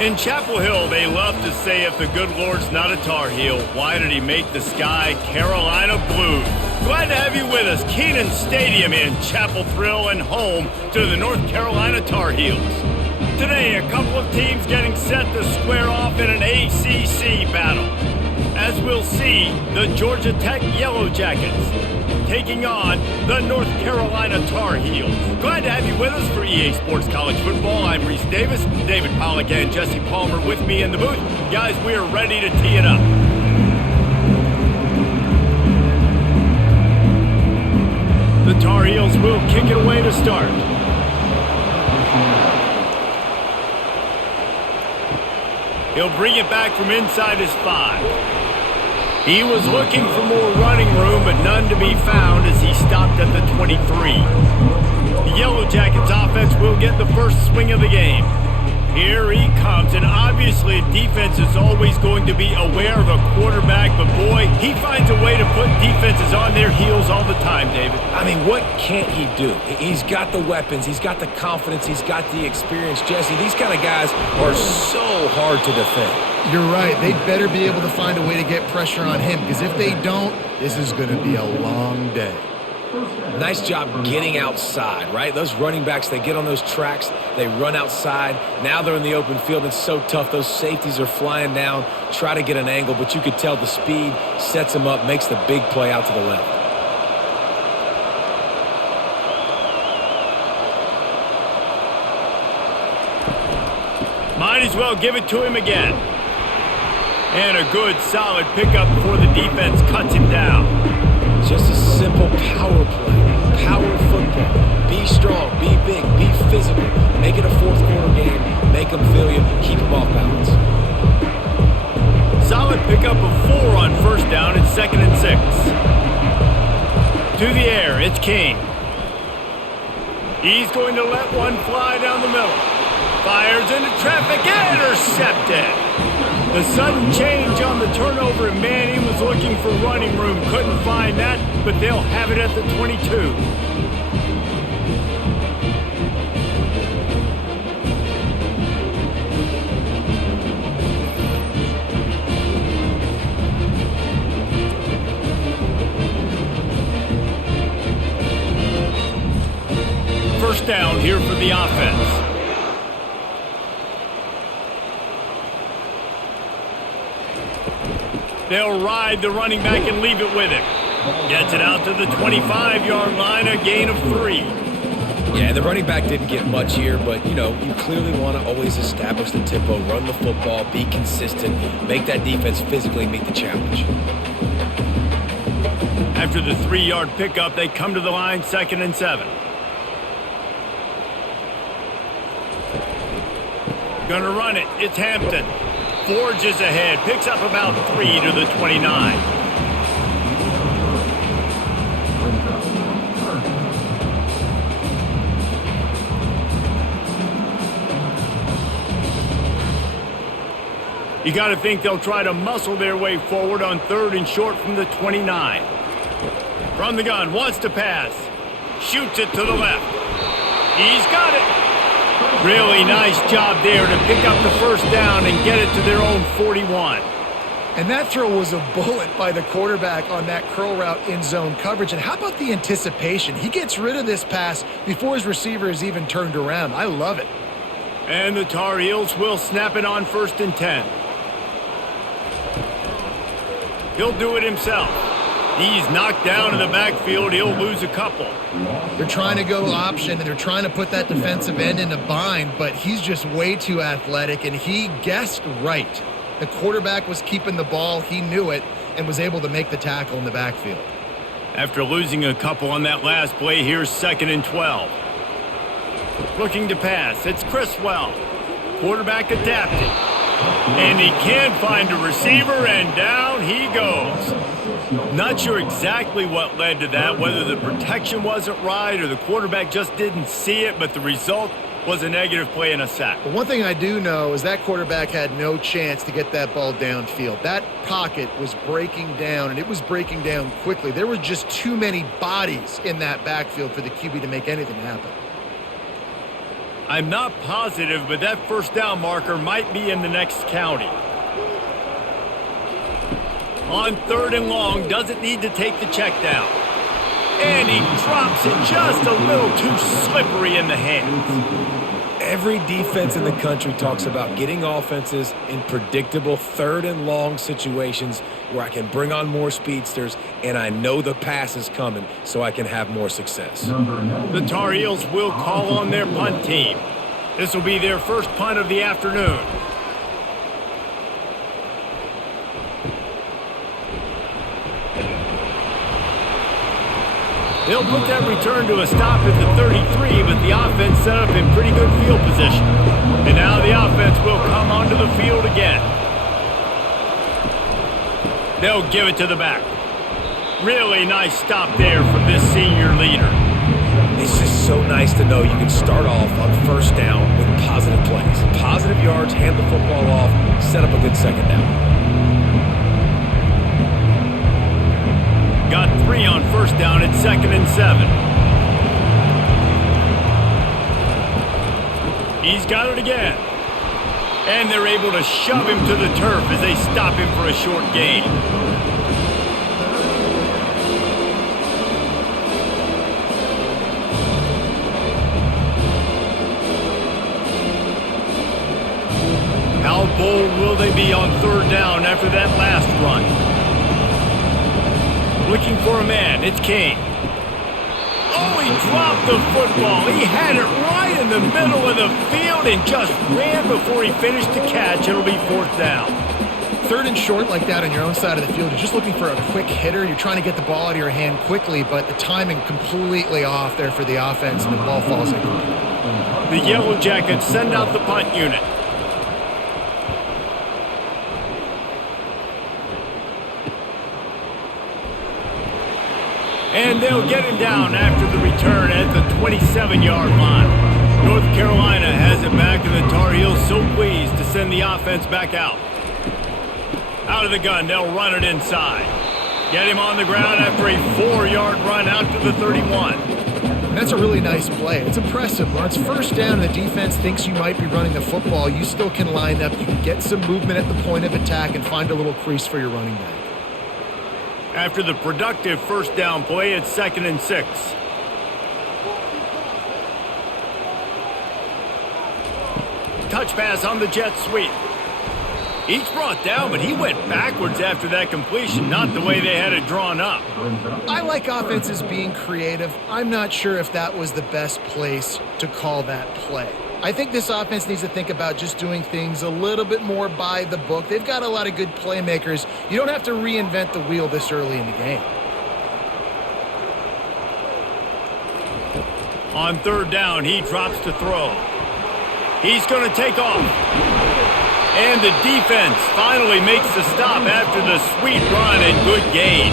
In Chapel Hill, they love to say if the good Lord's not a Tar Heel, why did he make the sky Carolina blue? Glad to have you with us. Kenan Stadium in Chapel Thrill and home to the North Carolina Tar Heels. Today, a couple of teams getting set to square off in an ACC battle. As we'll see, the Georgia Tech Yellow Jackets taking on the North Carolina Tar Heels. Glad to have you with us for EA Sports College Football. I'm Reese Davis, David Pollack and Jesse Palmer with me in the booth. Guys, we are ready to tee it up. The Tar Heels will kick it away to start. He'll bring it back from inside his 5. He was looking for more running room, but none to be found as he stopped at the 23. The Yellow Jackets offense will get the first swing of the game. Here he comes, and obviously defense is always going to be aware of a quarterback, but boy, he finds a way to put defenses on their heels all the time, David. I mean, what can't he do? He's got the weapons, he's got the confidence, he's got the experience. Jesse, these kind of guys are so hard to defend. You're right. They'd better be able to find a way to get pressure on him, because if they don't, this is going to be a long day. Nice job getting outside, right? Those running backs, they get on those tracks, they run outside. Now they're in the open field. It's so tough. Those safeties are flying down, try to get an angle, but you could tell the speed sets them up, makes the big play out to the left. Might as well give it to him again. And a good, solid pickup before the defense cuts him down. Just a simple power play, power football. Be strong, be big, be physical. Make it a fourth quarter game. Make them feel you, keep them off balance. Solid pickup of 4 on first down and 2nd and 6. To the air, it's King. He's going to let one fly down the middle. Fires into traffic, intercepted. The sudden change on the turnover, and man, he was looking for running room. Couldn't find that, but they'll have it at the 22. First down here for the offense. They'll ride the running back and leave it with him. Gets it out to the 25-yard line, a gain of 3. Yeah, the running back didn't get much here, but, you clearly want to always establish the tempo, run the football, be consistent, make that defense physically meet the challenge. After the 3-yard pickup, they come to the line, 2nd and 7. Gonna run it. It's Hampton. Forges ahead, picks up about 3 to the 29. You got to think they'll try to muscle their way forward on 3rd and short from the 29. From the gun, wants to pass. Shoots it to the left. He's got it. Really nice job there to pick up the first down and get it to their own 41. And that throw was a bullet by the quarterback on that curl route in zone coverage. And how about the anticipation? He gets rid of this pass before his receiver is even turned around. I love it. And the Tar Heels will snap it on 1st and 10. He'll do it himself. He's knocked down in the backfield. He'll lose a couple. They're trying to go option, and they're trying to put that defensive end in a bind, but he's just way too athletic, and he guessed right. The quarterback was keeping the ball. He knew it and was able to make the tackle in the backfield. After losing a couple on that last play, here's 2nd and 12. Looking to pass. It's Criswell. Quarterback adapted. And he can't find a receiver, and down he goes. Not sure exactly what led to that, whether the protection wasn't right or the quarterback just didn't see it, but the result was a negative play and a sack. But one thing I do know is that quarterback had no chance to get that ball downfield. That pocket was breaking down, and it was breaking down quickly. There were just too many bodies in that backfield for the QB to make anything happen. I'm not positive, but that first down marker might be in the next county. On 3rd and long, doesn't need to take the check down. And he drops it just a little too slippery in the hands. Every defense in the country talks about getting offenses in predictable 3rd and long situations where I can bring on more speedsters and I know the pass is coming so I can have more success. The Tar Heels will call on their punt team. This will be their first punt of the afternoon. They'll put that return to a stop at the 33, but the offense set up in pretty good field position. And now the offense will come onto the field again. They'll give it to the back. Really nice stop there from this senior leader. It's just so nice to know you can start off on 1st down with positive plays. Positive yards, hand the football off, set up a good 2nd down. Got 3 on 1st down at 2nd and 7. He's got it again. And they're able to shove him to the turf as they stop him for a short gain. How bold will they be on 3rd down after that last run? Looking for a man, it's Kane. Oh, he dropped the football. He had it right in the middle of the field and just ran before he finished the catch. It'll be 4th down. 3rd and short like that on your own side of the field, you're just looking for a quick hitter. You're trying to get the ball out of your hand quickly, but the timing completely off there for the offense, and the ball falls in. The Yellow Jackets send out the punt unit. And they'll get him down after the return at the 27-yard line. North Carolina has it back, and the Tar Heels so pleased to send the offense back out. Out of the gun, they'll run it inside. Get him on the ground after a 4-yard run out to the 31. That's a really nice play. It's impressive. When it's 1st down and the defense thinks you might be running the football, you still can line up. You can get some movement at the point of attack and find a little crease for your running back. After the productive 1st down play, it's 2nd and 6. Touch pass on the jet sweep. He's brought down, but he went backwards after that completion, not the way they had it drawn up. I like offenses being creative. I'm not sure if that was the best place to call that play. I think this offense needs to think about just doing things a little bit more by the book. They've got a lot of good playmakers. You don't have to reinvent the wheel this early in the game. On 3rd down, he drops to throw. He's going to take off. And the defense finally makes the stop after the sweet run and good gain.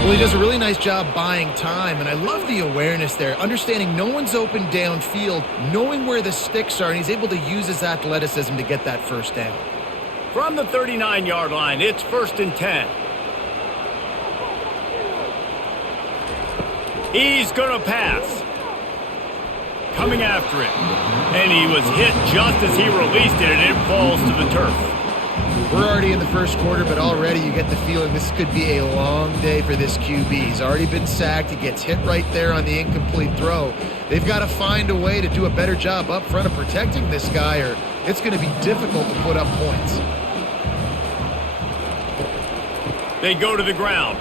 Well, he does a really nice job buying time, and I love the awareness there, understanding no one's open downfield, knowing where the sticks are, and he's able to use his athleticism to get that 1st down. From the 39-yard line, it's 1st and 10. He's going to pass. Coming after it. And he was hit just as he released it, and it falls to the turf. We're already in the 1st quarter, but already you get the feeling this could be a long day for this QB. He's already been sacked. He gets hit right there on the incomplete throw. They've got to find a way to do a better job up front of protecting this guy, or it's going to be difficult to put up points. They go to the ground.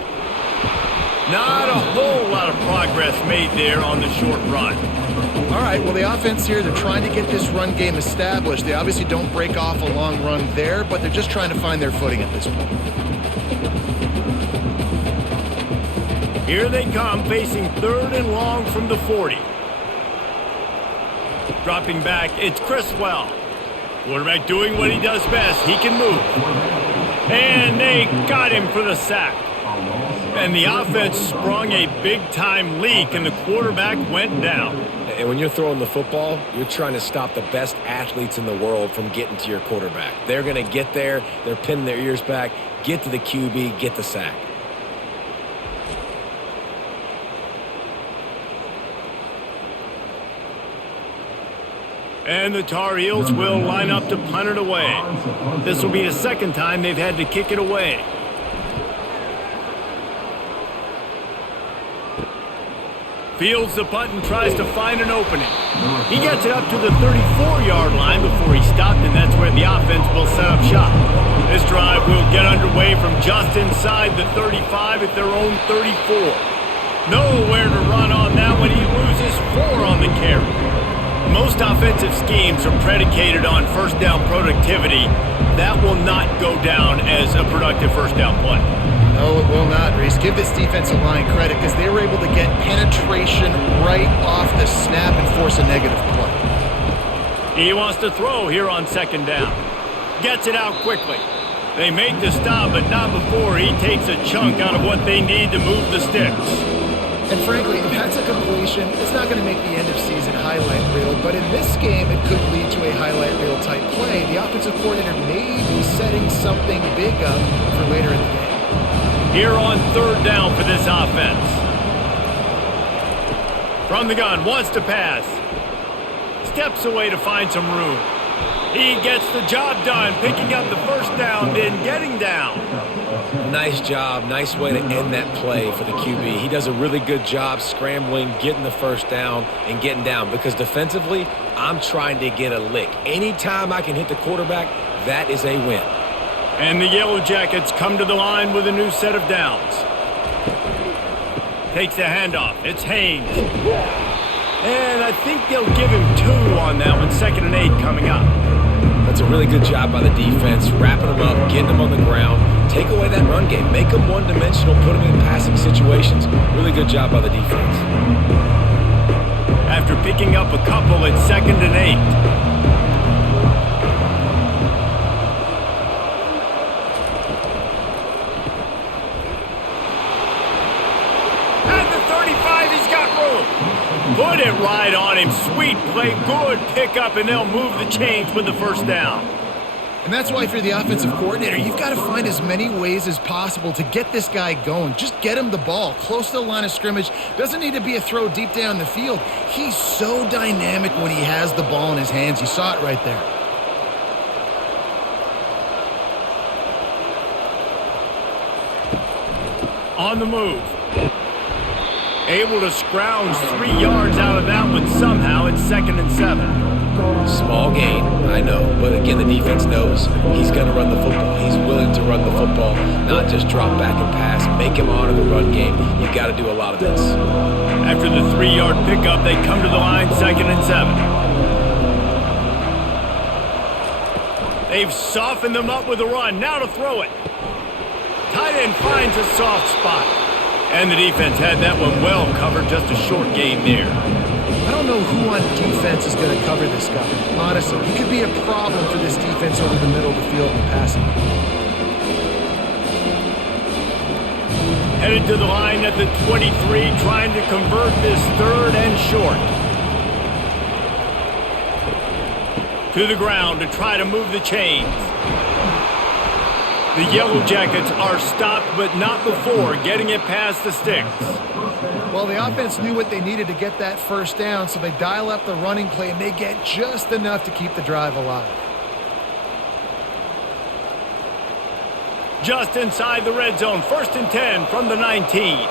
Not a whole lot of progress made there on the short run. All right, well, the offense here, they're trying to get this run game established. They obviously don't break off a long run there, but they're just trying to find their footing at this point. Here they come, facing 3rd and long from the 40. Dropping back, it's Criswell. Quarterback doing what he does best. He can move. And they got him for the sack. And the offense sprung a big-time leak, and the quarterback went down. And when you're throwing the football, you're trying to stop the best athletes in the world from getting to your quarterback. They're going to get there. They're pinning their ears back, get to the QB, get the sack. And the Tar Heels will line up to punt it away. This will be the second time they've had to kick it away. Fields the punt and tries to find an opening. He gets it up to the 34-yard line before he stopped, and that's where the offense will set up shop. This drive will get underway from just inside the 35 at their own 34. Nowhere to run on that one. He loses 4 on the carry. Most offensive schemes are predicated on first down productivity. That will not go down as a productive first down play. No, it will not, Reese. Give this defensive line credit because they were able to get penetration right off the snap and force a negative play. He wants to throw here on second down. Gets it out quickly. They make the stop, but not before he takes a chunk out of what they need to move the sticks. And frankly, if that's a completion, it's not going to make the end-of-season highlight reel, but in this game, it could lead to a highlight reel type play. The offensive coordinator may be setting something big up for later in the game. Here on third down for this offense. From the gun, wants to pass. Steps away to find some room. He gets the job done, picking up the first down, then getting down. Nice job. Nice way to end that play for the QB. He does a really good job scrambling, getting the first down, and getting down. Because defensively, I'm trying to get a lick. Anytime I can hit the quarterback, that is a win. And the Yellow Jackets come to the line with a new set of downs. Takes the handoff. It's Haynes. And I think they'll give him 2 on that one. 2nd and 8 coming up. That's a really good job by the defense, wrapping them up, getting them on the ground. Take away that run game. Make them one-dimensional, put them in passing situations. Really good job by the defense. After picking up a couple, it's 2nd and 8. Put it right on him. Sweet play. Good pickup, and they'll move the chains with the first down. And that's why if you're the offensive coordinator, you've got to find as many ways as possible to get this guy going. Just get him the ball close to the line of scrimmage. Doesn't need to be a throw deep down the field. He's so dynamic when he has the ball in his hands. You saw it right there. On the move. Able to scrounge 3 yards out of that one somehow. It's 2nd and 7. Small gain, I know. But again, the defense knows he's going to run the football. He's willing to run the football, not just drop back and pass. Make him honor the run game. You got to do a lot of this. After the 3-yard pickup, they come to the line, 2nd and 7. They've softened them up with a run. Now to throw it. Tight end finds a soft spot. And the defense had that one well covered, just a short gain there. I don't know who on defense is going to cover this guy. Honestly, he could be a problem for this defense over the middle of the field in the passing. Headed to the line at the 23, trying to convert this 3rd and short. To the ground to try to move the chains. The Yellow Jackets are stopped, but not before getting it past the sticks. Well, the offense knew what they needed to get that first down, so they dial up the running play, and they get just enough to keep the drive alive. Just inside the red zone, 1st and 10 from the 19.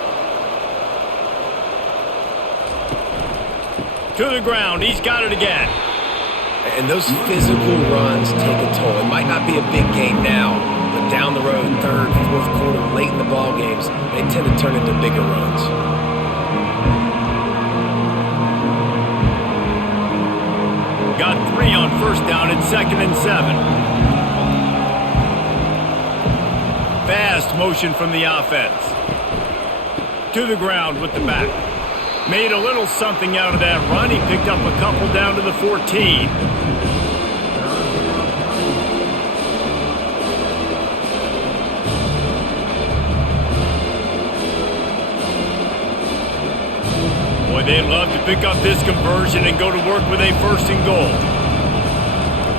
To the ground, he's got it again. And those physical runs take a toll. It might not be a big gain now, but down the road, 3rd, 4th quarter, late in the ball games, they tend to turn into bigger runs. Got 3 on first down and 2nd and 7. Fast motion from the offense. To the ground with the back. Made a little something out of that run. He picked up a couple down to the 14. Boy, they'd love to pick up this conversion and go to work with a 1st and goal.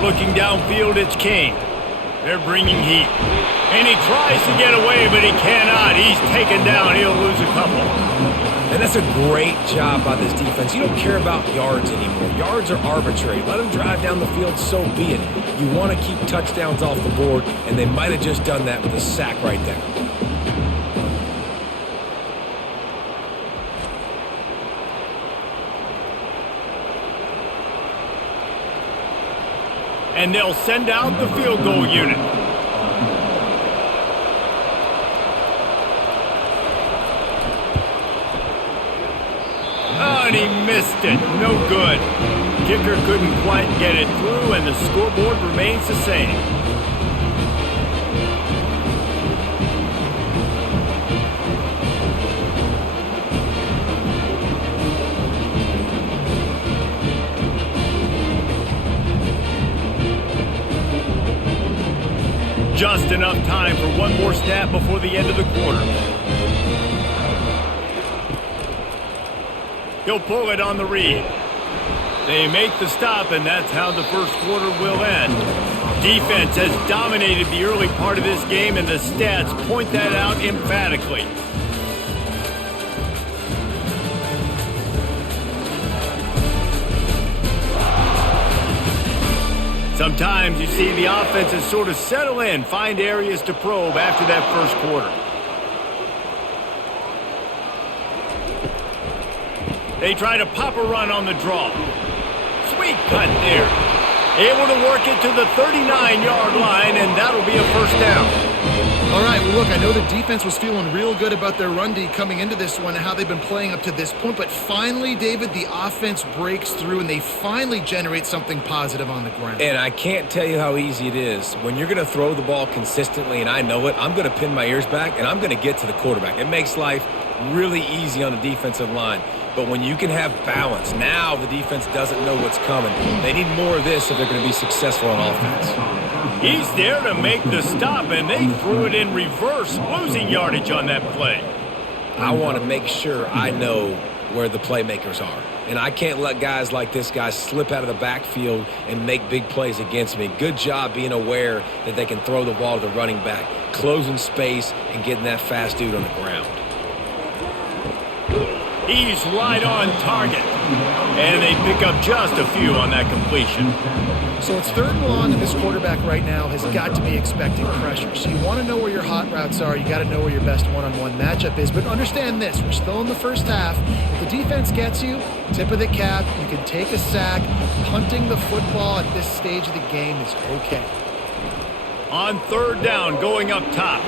Looking downfield, it's King. They're bringing heat. And he tries to get away, but he cannot. He's taken down. He'll lose a couple. And that's a great job by this defense. You don't care about yards anymore. Yards are arbitrary. Let them drive down the field, so be it. You want to keep touchdowns off the board, and they might have just done that with a sack right there. And they'll send out the field goal unit. Oh, and he missed it. No good. Kicker couldn't quite get it through, and the scoreboard remains the same. Just enough time for one more snap before the end of the quarter. He'll pull it on the read. They make the stop, and that's how the first quarter will end. Defense has dominated the early part of this game, and the stats point that out emphatically. Sometimes you see the offenses sort of settle in, find areas to probe after that first quarter. They try to pop a run on the draw. Sweet cut there. Able to work it to the 39-yard line, and that'll be a first down. All right, well, look, I know the defense was feeling real good about their run D coming into this one and how they've been playing up to this point, but finally, David, the offense breaks through and they finally generate something positive on the ground. And I can't tell you how easy it is. When you're going to throw the ball consistently, and I know it, I'm going to pin my ears back, and I'm going to get to the quarterback. It makes life really easy on the defensive line. But when you can have balance, now the defense doesn't know what's coming. They need more of this if they're going to be successful on offense. He's there to make the stop, and they threw it in reverse, losing yardage on that play. I want to make sure I know where the playmakers are. And I can't let guys like this guy slip out of the backfield and make big plays against me. Good job being aware that they can throw the ball to the running back, closing space, and getting that fast dude on the ground. He's right on target. And they pick up just a few on that completion. So it's 3rd and long, and this quarterback right now has got to be expecting pressure. So you want to know where your hot routes are. You got to know where your best one-on-one matchup is. But understand this, we're still in the first half. If the defense gets you, tip of the cap, you can take a sack. Punting the football at this stage of the game is okay. On 3rd down, going up top.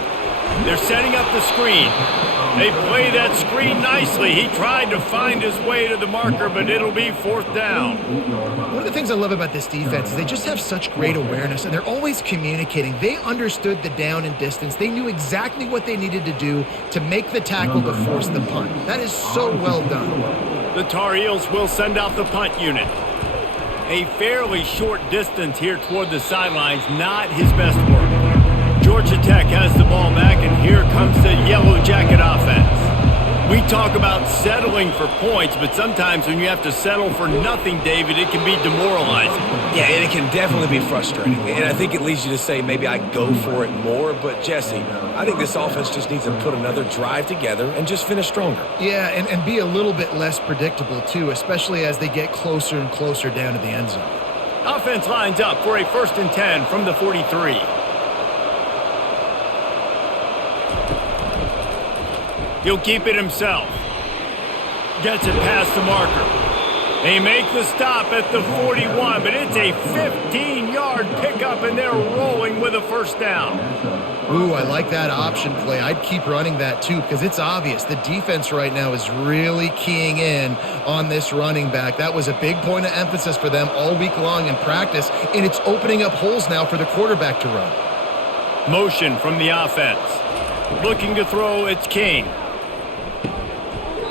They're setting up the screen. They play that screen nicely. He tried to find his way to the marker, but it'll be 4th down. One of the things I love about this defense is they just have such great awareness, and they're always communicating. They understood the down and distance. They knew exactly what they needed to do to make the tackle to force the punt. That is so well done. The Tar Heels will send out the punt unit. A fairly short distance here toward the sidelines, not his best work. Georgia Tech has the ball back, and here comes the Yellow Jacket offense. We talk about settling for points, but sometimes when you have to settle for nothing, David, it can be demoralizing. Yeah, and it can definitely be frustrating. And I think it leads you to say maybe I go for it more. But, Jesse, I think this offense just needs to put another drive together and just finish stronger. Yeah, and be a little bit less predictable, too, especially as they get closer and closer down to the end zone. Offense lines up for a 1st and 10 from the 43. He'll keep it himself. Gets it past the marker. They make the stop at the 41, but it's a 15-yard pickup, and they're rolling with a first down. Ooh, I like that option play. I'd keep running that, too, because it's obvious. The defense right now is really keying in on this running back. That was a big point of emphasis for them all week long in practice, and it's opening up holes now for the quarterback to run. Motion from the offense. Looking to throw, it's Kane.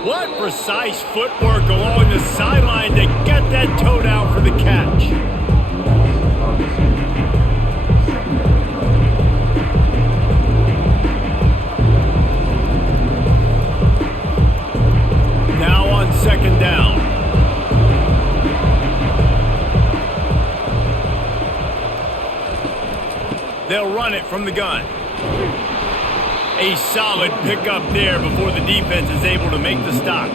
What precise footwork along the sideline to get that toe down for the catch. Now on 2nd down. They'll run it from the gun. A solid pickup there before the defense is able to make the stop.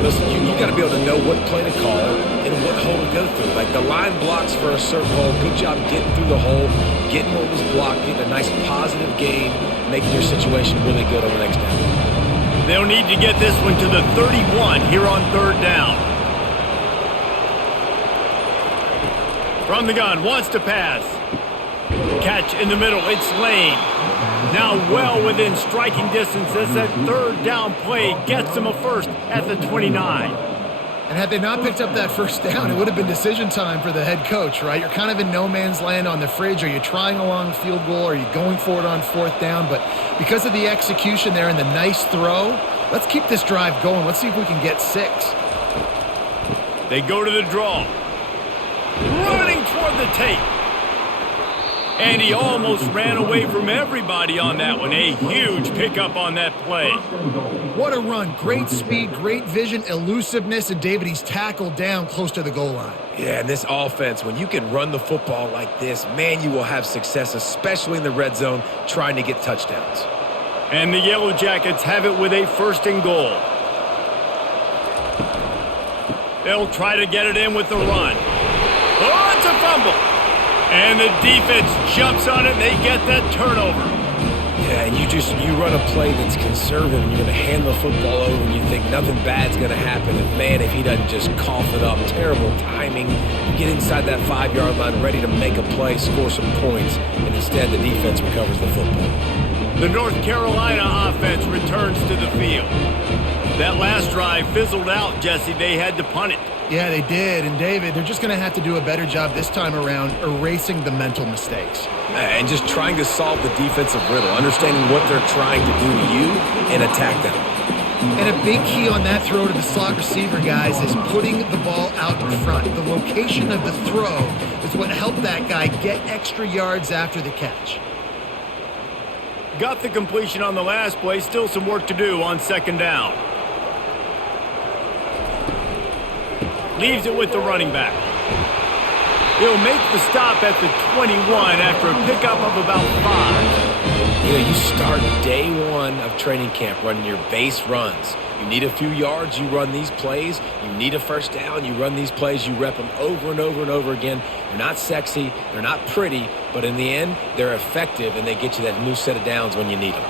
Listen, you got to be able to know what play to call and what hole to go through. Like the line blocks for a certain hole. Good job getting through the hole, getting what was blocked, getting a nice positive gain, making your situation really good on the next down. They'll need to get this one to the 31 here on third down. From the gun, wants to pass. Catch in the middle, it's Lane. Now well within striking distance as that third down play gets them a first at the 29. And had they not picked up that first down, it would have been decision time for the head coach, right? You're kind of in no man's land on the fridge. Are you trying a long field goal? Are you going for it on fourth down? But because of the execution there and the nice throw, let's keep this drive going. Let's see if we can get 6. They go to the draw. Running toward the tape. And he almost ran away from everybody on that one. A huge pickup on that play. What a run. Great speed, great vision, elusiveness, and David, he's tackled down close to the goal line. Yeah, and this offense, when you can run the football like this, man, you will have success, especially in the red zone, trying to get touchdowns. And the Yellow Jackets have it with a first and goal. They'll try to get it in with the run. Oh, it's a fumble. And the defense jumps on it, and they get that turnover. Yeah, and you run a play that's conservative, and you're going to hand the football over, and you think nothing bad's going to happen. And, man, if he doesn't just cough it up, terrible timing. You get inside that 5-yard line ready to make a play, score some points, and instead the defense recovers the football. The North Carolina offense returns to the field. That last drive fizzled out, Jesse. They had to punt it. Yeah, they did. And, David, they're just going to have to do a better job this time around erasing the mental mistakes. And just trying to solve the defensive riddle, understanding what they're trying to do to you and attack them. And a big key on that throw to the slot receiver, guys, is putting the ball out in front. The location of the throw is what helped that guy get extra yards after the catch. Got the completion on the last play. Still some work to do on second down. Leaves it with the running back. He'll make the stop at the 21 after a pickup of about 5. You know, you start day one of training camp running your base runs. You need a few yards, you run these plays. You need a first down, you run these plays. You rep them over and over and over again. They're not sexy, they're not pretty, but in the end, they're effective, and they get you that new set of downs when you need them.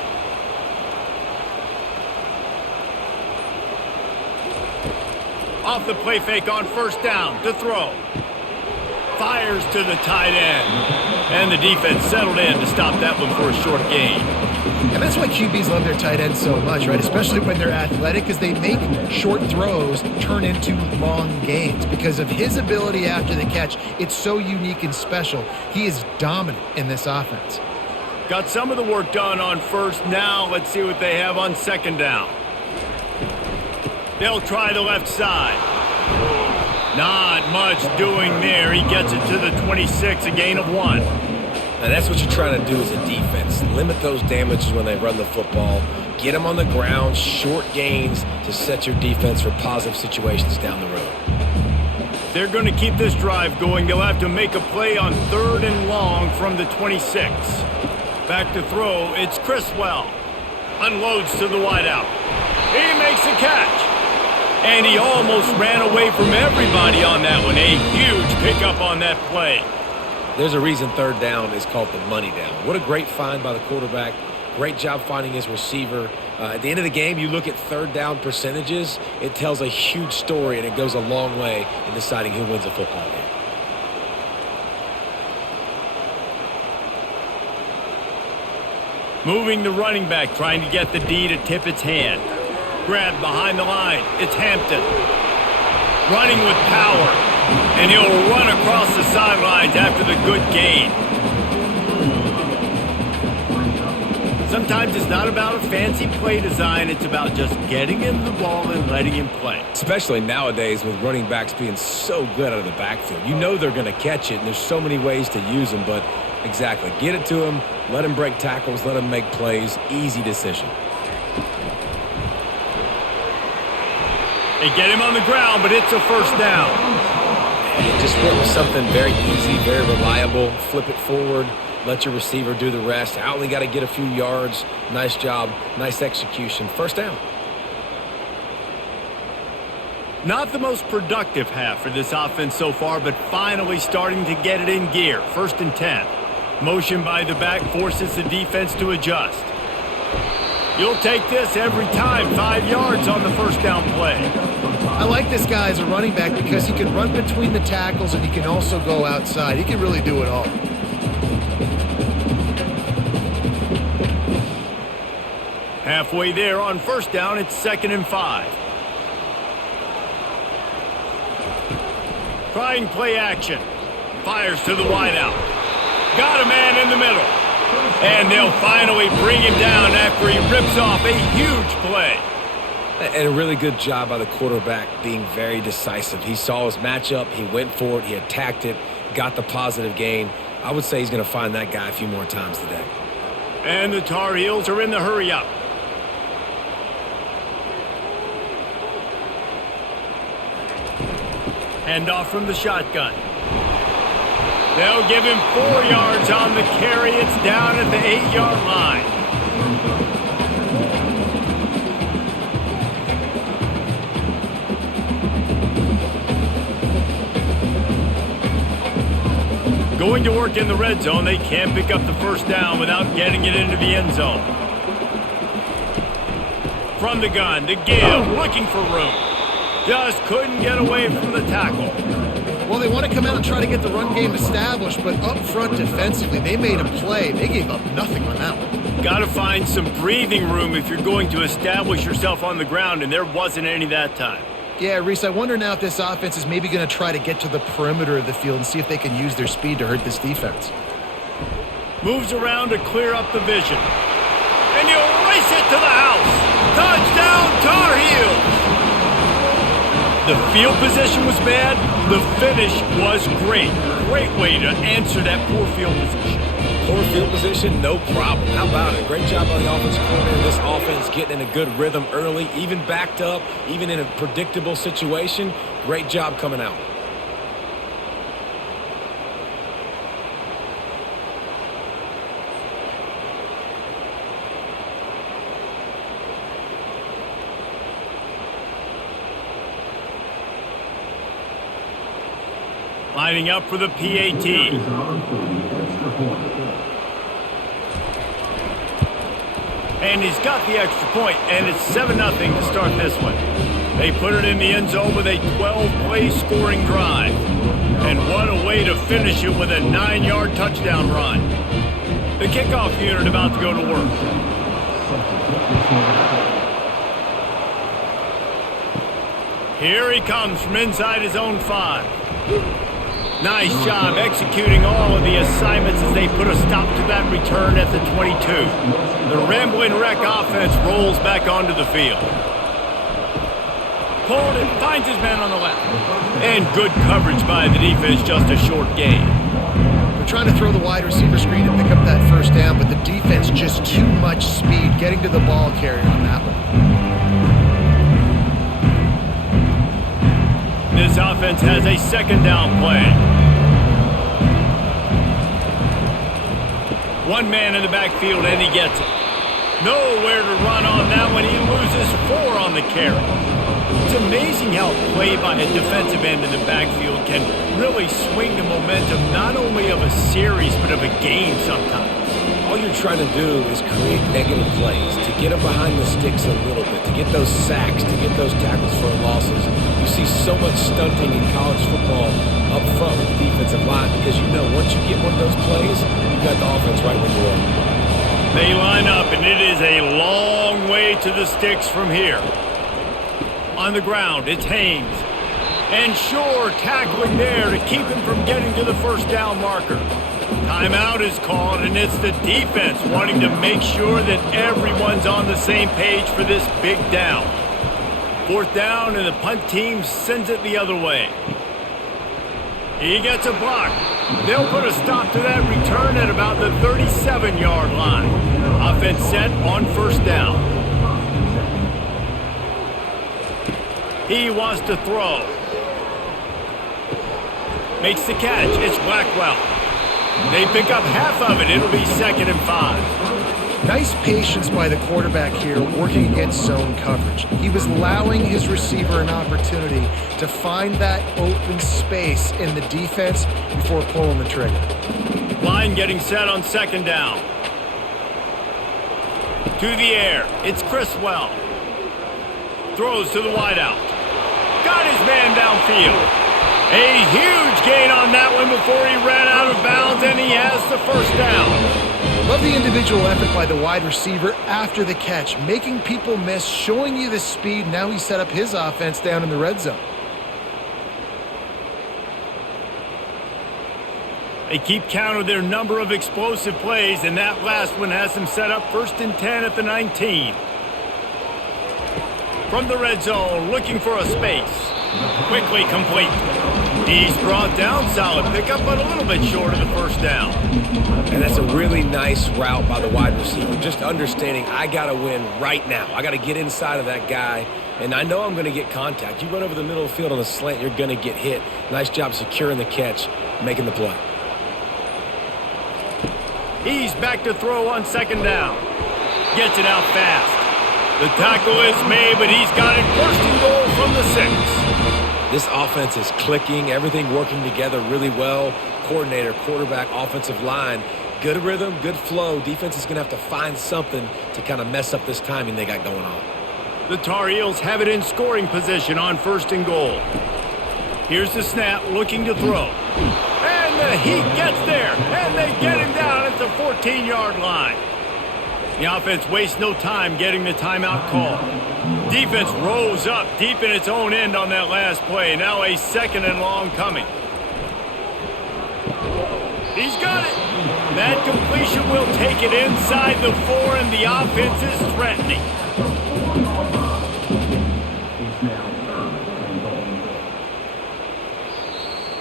Off the play fake on first down to throw. Fires to the tight end. And the defense settled in to stop that one for a short gain. And that's why QBs love their tight ends so much, right? Especially when they're athletic, because they make short throws turn into long gains. Because of his ability after the catch, it's so unique and special. He is dominant in this offense. Got some of the work done on first. Now let's see what they have on second down. They'll try the left side. Not much doing there. He gets it to the 26, a gain of 1. Now that's what you're trying to do as a defense. Limit those damages when they run the football. Get them on the ground, short gains to set your defense for positive situations down the road. They're going to keep this drive going. They'll have to make a play on third and long from the 26. Back to throw, it's Criswell. Unloads to the wideout. He makes a catch. And he almost ran away from everybody on that one. A huge pickup on that play. There's a reason third down is called the money down. What a great find by the quarterback. Great job finding his receiver. At the end of the game, you look at third down percentages. It tells a huge story, and it goes a long way in deciding who wins a football game. Moving the running back, trying to get the D to tip its hand. Grabbed behind the line. It's Hampton. Running with power. And he'll run across the sidelines after the good gain. Sometimes it's not about a fancy play design. It's about just getting him the ball and letting him play. Especially nowadays with running backs being so good out of the backfield. You know they're going to catch it, and there's so many ways to use them. But exactly, get it to him, let him break tackles, let him make plays. Easy decision. They get him on the ground, but it's a first down. Yeah, just went with something very easy, very reliable. Flip it forward, let your receiver do the rest. I only got to get a few yards. Nice job, nice execution. First down. Not the most productive half for this offense so far, but finally starting to get it in gear. 1st and 10. Motion by the back forces the defense to adjust. You'll take this every time. 5 yards on the first down play. I like this guy as a running back because he can run between the tackles and he can also go outside. He can really do it all. Halfway there on first down, it's 2nd and 5. Trying play action. Fires to the wideout. Got a man in the middle. And they'll finally bring him down after he rips off a huge play. And a really good job by the quarterback being very decisive. He saw his matchup. He went for it. He attacked it. Got the positive gain. I would say he's going to find that guy a few more times today. And the Tar Heels are in the hurry-up. Handoff from the shotgun. They'll give him 4 yards on the carry. It's down at the 8-yard line. Going to work in the red zone, they can't pick up the first down without getting it into the end zone. From the gun to give, looking for room. Just couldn't get away from the tackle. Well, they want to come out and try to get the run game established, but up front defensively, they made a play. They gave up nothing on that one. Got to find some breathing room if you're going to establish yourself on the ground, and there wasn't any that time. Yeah, Reese, I wonder now if this offense is maybe going to try to get to the perimeter of the field and see if they can use their speed to hurt this defense. Moves around to clear up the vision. And you race it to the house. Touchdown, Tar Heels! The field position was bad. The finish was great. Great way to answer that poor field position. Poor field position, no problem. How about it? Great job on the offensive coordinator. This offense getting in a good rhythm early, even backed up, even in a predictable situation. Great job coming out. Lining up for the PAT. And he's got the extra point, and it's 7-0 to start this one. They put it in the end zone with a 12-play scoring drive. And what a way to finish it with a 9-yard touchdown run. The kickoff unit about to go to work. Here he comes from inside his own 5. Nice job executing all of the assignments as they put a stop to that return at the 22. The Rambling Wreck offense rolls back onto the field. Pulled and finds his man on the left. And good coverage by the defense, just a short gain. They're trying to throw the wide receiver screen to pick up that first down, but the defense just too much speed getting to the ball carrier on that one. This offense has a 2nd down play. One man in the backfield, and he gets it. Nowhere to run on that one. He loses 4 on the carry. It's amazing how play by a defensive end in the backfield can really swing the momentum not only of a series, but of a game sometimes. All you're trying to do is create negative plays, to get them behind the sticks a little bit, to get those sacks, to get those tackles for losses. You see so much stunting in college football up front with the defensive line because you know once you get one of those plays, you've got the offense right where you are. They line up, and it is a long way to the sticks from here. On the ground, it's Haynes. And Shore tackling there to keep him from getting to the first down marker. Timeout is called, and it's the defense wanting to make sure that everyone's on the same page for this big down. 4th down, and the punt team sends it the other way. He gets a block. They'll put a stop to that return at about the 37-yard line. Offense set on first down. He wants to throw. Makes the catch. It's Blackwell. They pick up half of it. It'll be 2nd and 5. Nice patience by the quarterback here working against zone coverage. He was allowing his receiver an opportunity to find that open space in the defense before pulling the trigger. Line getting set on 2nd down. To the air. It's Criswell. Throws to the wideout. Got his man downfield. A huge gain on that one before he ran out of bounds, and he has the 1st down. Love the individual effort by the wide receiver after the catch, making people miss, showing you the speed. Now he set up his offense down in the red zone. They keep count of their number of explosive plays, and that last one has them set up 1st and 10 at the 19. From the red zone, looking for a space. Quickly complete. He's brought down. Solid pickup, but a little bit short of the 1st down. And that's a really nice route by the wide receiver. Just understanding I got to win right now. I got to get inside of that guy, and I know I'm going to get contact. You run over the middle of the field on a slant, you're going to get hit. Nice job securing the catch, making the play. He's back to throw on 2nd down. Gets it out fast. The tackle is made, but he's got it 1st and goal from the 6. This offense is clicking, everything working together really well. Coordinator, quarterback, offensive line, good rhythm, good flow. Defense is going to have to find something to kind of mess up this timing they got going on. The Tar Heels have it in scoring position on 1st and goal. Here's the snap, looking to throw. And the heat gets there, and they get him down at the 14-yard line. The offense wastes no time getting the timeout call. Defense rose up deep in its own end on that last play. Now a 2nd and long coming. He's got it. That completion will take it inside the 4, and the offense is threatening.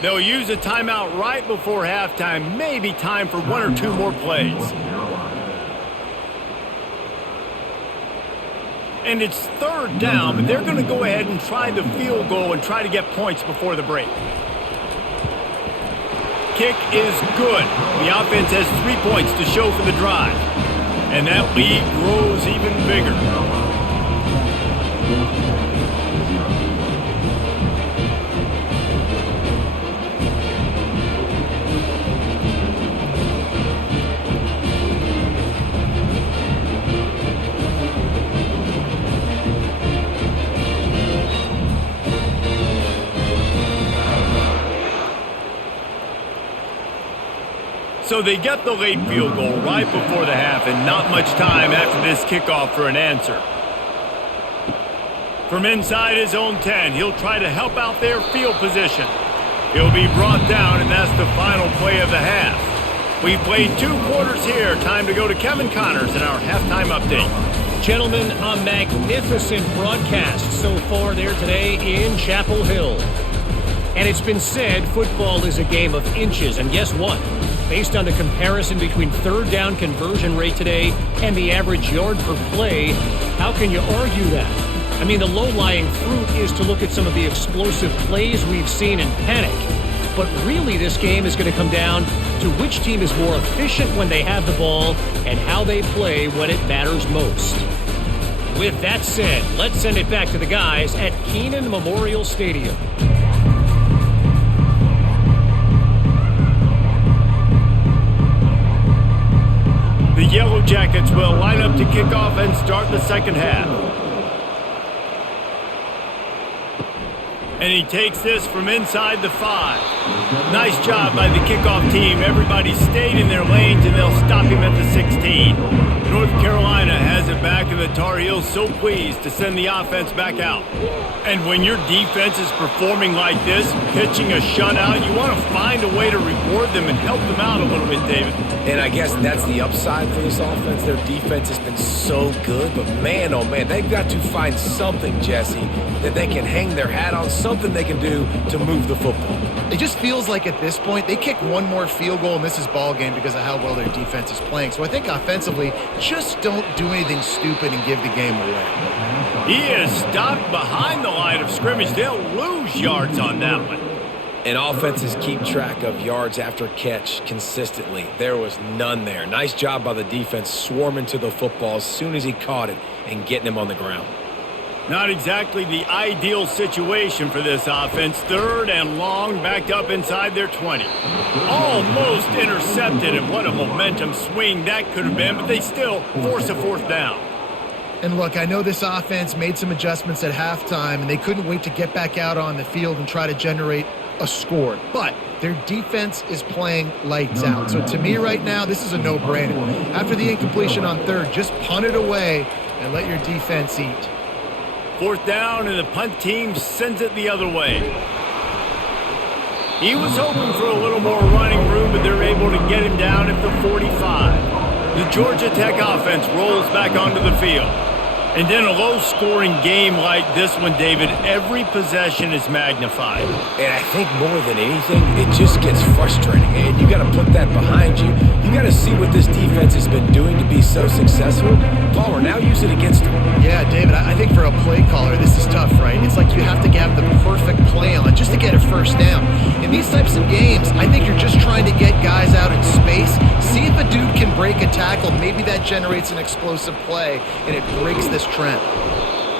They'll use a timeout right before halftime. Maybe time for 1 or 2 more plays. And it's 3rd down, but they're going to go ahead and try the field goal and try to get points before the break. Kick is good. The offense has 3 points to show for the drive. And that lead grows even bigger. So they get the late field goal right before the half, and not much time after this kickoff for an answer. From inside his own 10, he'll try to help out their field position. He'll be brought down, and that's the final play of the half. We've played 2 quarters here. Time to go to Kevin Connors in our halftime update. Gentlemen, a magnificent broadcast so far there today in Chapel Hill. And it's been said football is a game of inches, and guess what? Based on the comparison between 3rd down conversion rate today and the average yard per play, how can you argue that? I mean, the low-lying fruit is to look at some of the explosive plays we've seen in panic. But really, this game is going to come down to which team is more efficient when they have the ball and how they play when it matters most. With that said, let's send it back to the guys at Kenan Memorial Stadium. The Yellow Jackets will line up to kick off and start the 2nd half. And he takes this from inside the 5. Nice job by the kickoff team. Everybody stayed in their lanes, and they'll stop him at the 16. North Carolina has it back, and the Tar Heels so pleased to send the offense back out. And when your defense is performing like this, pitching a shutout, you want to find a way to reward them and help them out a little bit, David. And I guess that's the upside for this offense. Their defense has been so good, but man, oh man, they've got to find something, Jesse, that they can hang their hat on, something they can do to move the football. It just feels like at this point, they kick 1 more field goal and this is ball game because of how well their defense is playing. So I think offensively, just don't do anything stupid and give the game away. He is stopped behind the line of scrimmage. They'll lose yards on that one. And offenses keep track of yards after catch consistently. There was none there. Nice job by the defense swarming to the football as soon as he caught it and getting him on the ground. Not exactly the ideal situation for this offense. 3rd and long, backed up inside their 20. Almost intercepted, and what a momentum swing that could have been, but they still force a 4th down. And look, I know this offense made some adjustments at halftime, and they couldn't wait to get back out on the field and try to generate a score. But their defense is playing lights out. So to me right now, this is a no-brainer. After the incompletion on 3rd, just punt it away and let your defense eat. 4th down, and the punt team sends it the other way. He was hoping for a little more running room, but they're able to get him down at the 45. The Georgia Tech offense rolls back onto the field. And in a low-scoring game like this one, David, every possession is magnified. And I think more than anything, it just gets frustrating. And you got to put that behind you. You got to see what this defense has been doing to be so successful. Palmer, now use it against them. Yeah, David, I think for a play caller, this is tough, right? It's like you have to have the perfect play on just to get a 1st down. In these types of games, I think you're just trying to get guys out in space, see if a dude can break a tackle. Maybe that generates an explosive play, and it breaks this trend.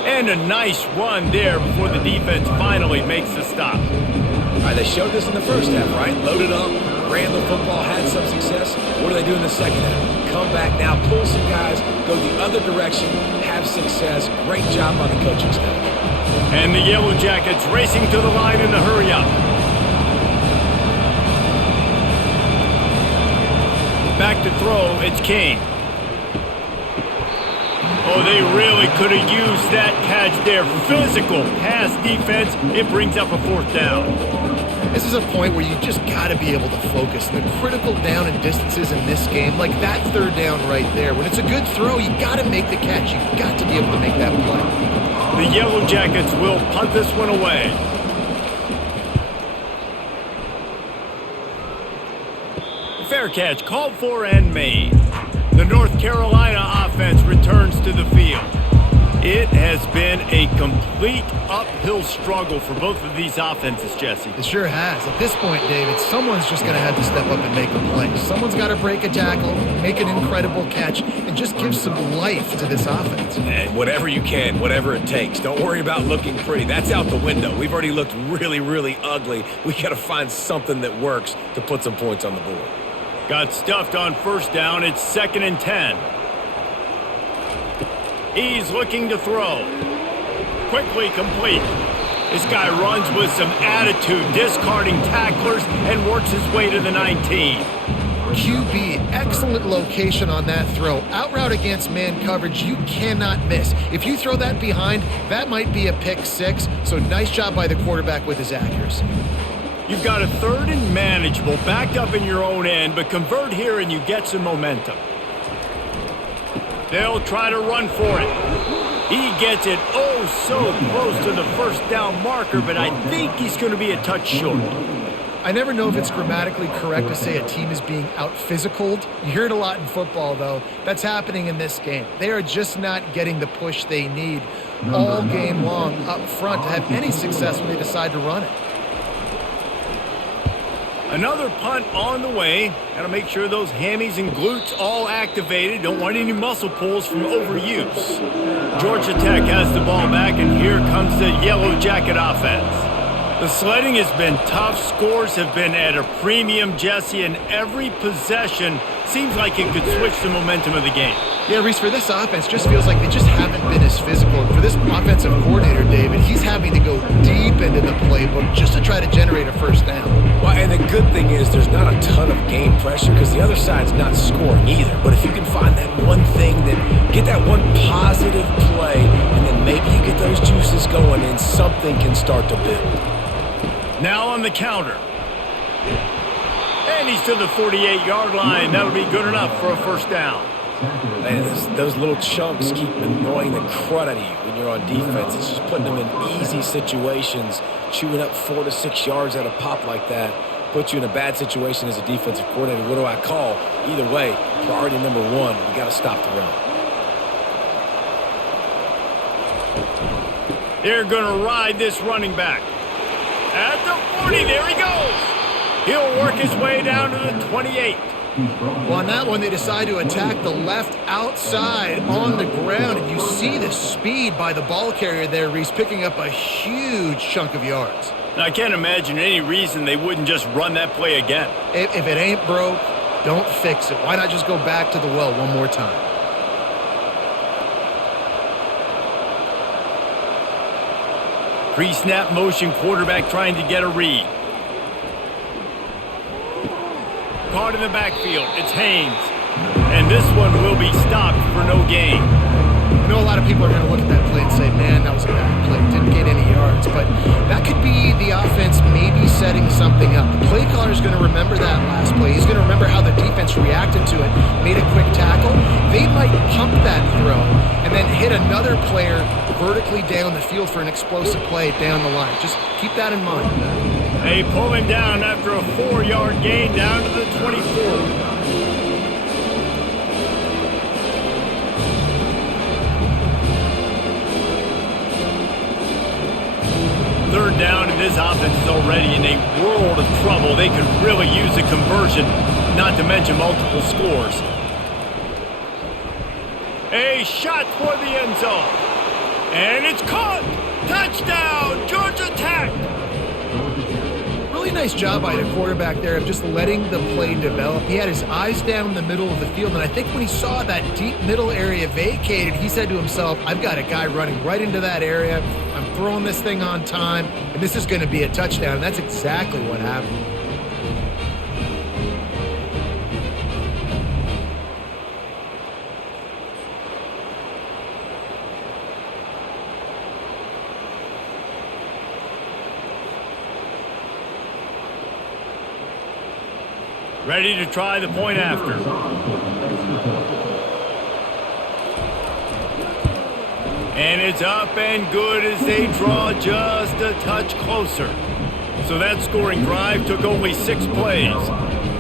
And a nice run there before the defense finally makes the stop. All right, they showed this in the first half, right? Loaded up, ran the football, had some success. What do they do in the second half? Come back now, pull some guys, go the other direction, have success. Great job by the coaching staff. And the Yellow Jackets racing to the line in the hurry up. Back to throw, it's King. Oh, they really could have used that catch there. Physical pass defense. It brings up a 4th down. This is a point where you just got to be able to focus. The critical down and distances in this game, like that 3rd down right there. When it's a good throw, you got to make the catch. You got to be able to make that play. The Yellow Jackets will punt this one away. Fair catch called for and made. The North Carolina offense returns to the field. It has been a complete uphill struggle for both of these offenses, Jesse. It sure has. At this point, David, someone's just going to have to step up and make a play. Someone's got to break a tackle, make an incredible catch, and just give some life to this offense. And whatever you can, whatever it takes. Don't worry about looking pretty. That's out the window. We've already looked really, really ugly. We got to find something that works to put some points on the board. Got stuffed on 1st down. It's 2nd and 10. He's looking to throw. Quickly complete. This guy runs with some attitude, discarding tacklers, and works his way to the 19. QB, excellent location on that throw. Out route against man coverage, you cannot miss. If you throw that behind, that might be a pick 6. So nice job by the quarterback with his accuracy. You've got a 3rd and manageable, backed up in your own end, but convert here and you get some momentum. They'll try to run for it. He gets it oh so close to the 1st down marker, but I think he's going to be a touch short. I never know if it's grammatically correct to say a team is being out-physicaled. You hear it a lot in football, though. That's happening in this game. They are just not getting the push they need all game long up front to have any success when they decide to run it. Another punt on the way. Got to make sure those hammies and glutes all activated. Don't want any muscle pulls from overuse. Georgia Tech has the ball back, and here comes the Yellow Jacket offense. The sledding has been tough. Scores have been at a premium, Jesse, and every possession seems like it could switch the momentum of the game. Yeah, Reese, for this offense, just feels like they just haven't been as physical. And for this offensive coordinator, David, he's having to go deep into the playbook just to try to generate a 1st down. Well, and the good thing is there's not a ton of game pressure because the other side's not scoring either. But if you can find that one thing, that get that one positive play, and then maybe you get those juices going and something can start to build. Now on the counter. And he's to the 48-yard line. That'll be good enough for a 1st down. Man, those little chunks keep annoying the crud out of you when you're on defense. It's just putting them in easy situations, chewing up 4 to 6 yards at a pop like that. Put you in a bad situation as a defensive coordinator. What do I call? Either way, priority number 1, we got to stop the run. They're going to ride this running back. At the 40, there he goes. He'll work his way down to the 28. Well, on that one, they decide to attack the left outside on the ground, and you see the speed by the ball carrier there, Reese, picking up a huge chunk of yards. Now, I can't imagine any reason they wouldn't just run that play again. If it ain't broke, don't fix it. Why not just go back to the well one more time? Pre-snap motion quarterback trying to get a read. Caught in the backfield. It's Haynes. And this one will be stopped for no gain. I know a lot of people are going to look at that play and say, man, that was a bad play. Didn't get any yards. But that could be the offense maybe setting something up. The play caller is going to remember that last play. He's going to remember how the defense reacted to it, made a quick tackle. They might pump that throw and then hit another player vertically down the field for an explosive play down the line. Just keep that in mind. They pull him down after a 4-yard gain down to the 24. Third down, and this offense is already in a world of trouble. They could really use a conversion, not to mention multiple scores. A shot for the end zone. And it's caught. Touchdown, Georgia Tech. Really nice job by the quarterback there of just letting the play develop. He had his eyes down in the middle of the field, and I think when he saw that deep middle area vacated, he said to himself, I've got a guy running right into that area. I'm throwing this thing on time, and this is going to be a touchdown. And that's exactly what happened. Ready to try the point after. And it's up and good as they draw just a touch closer. So that scoring drive took only 6 plays.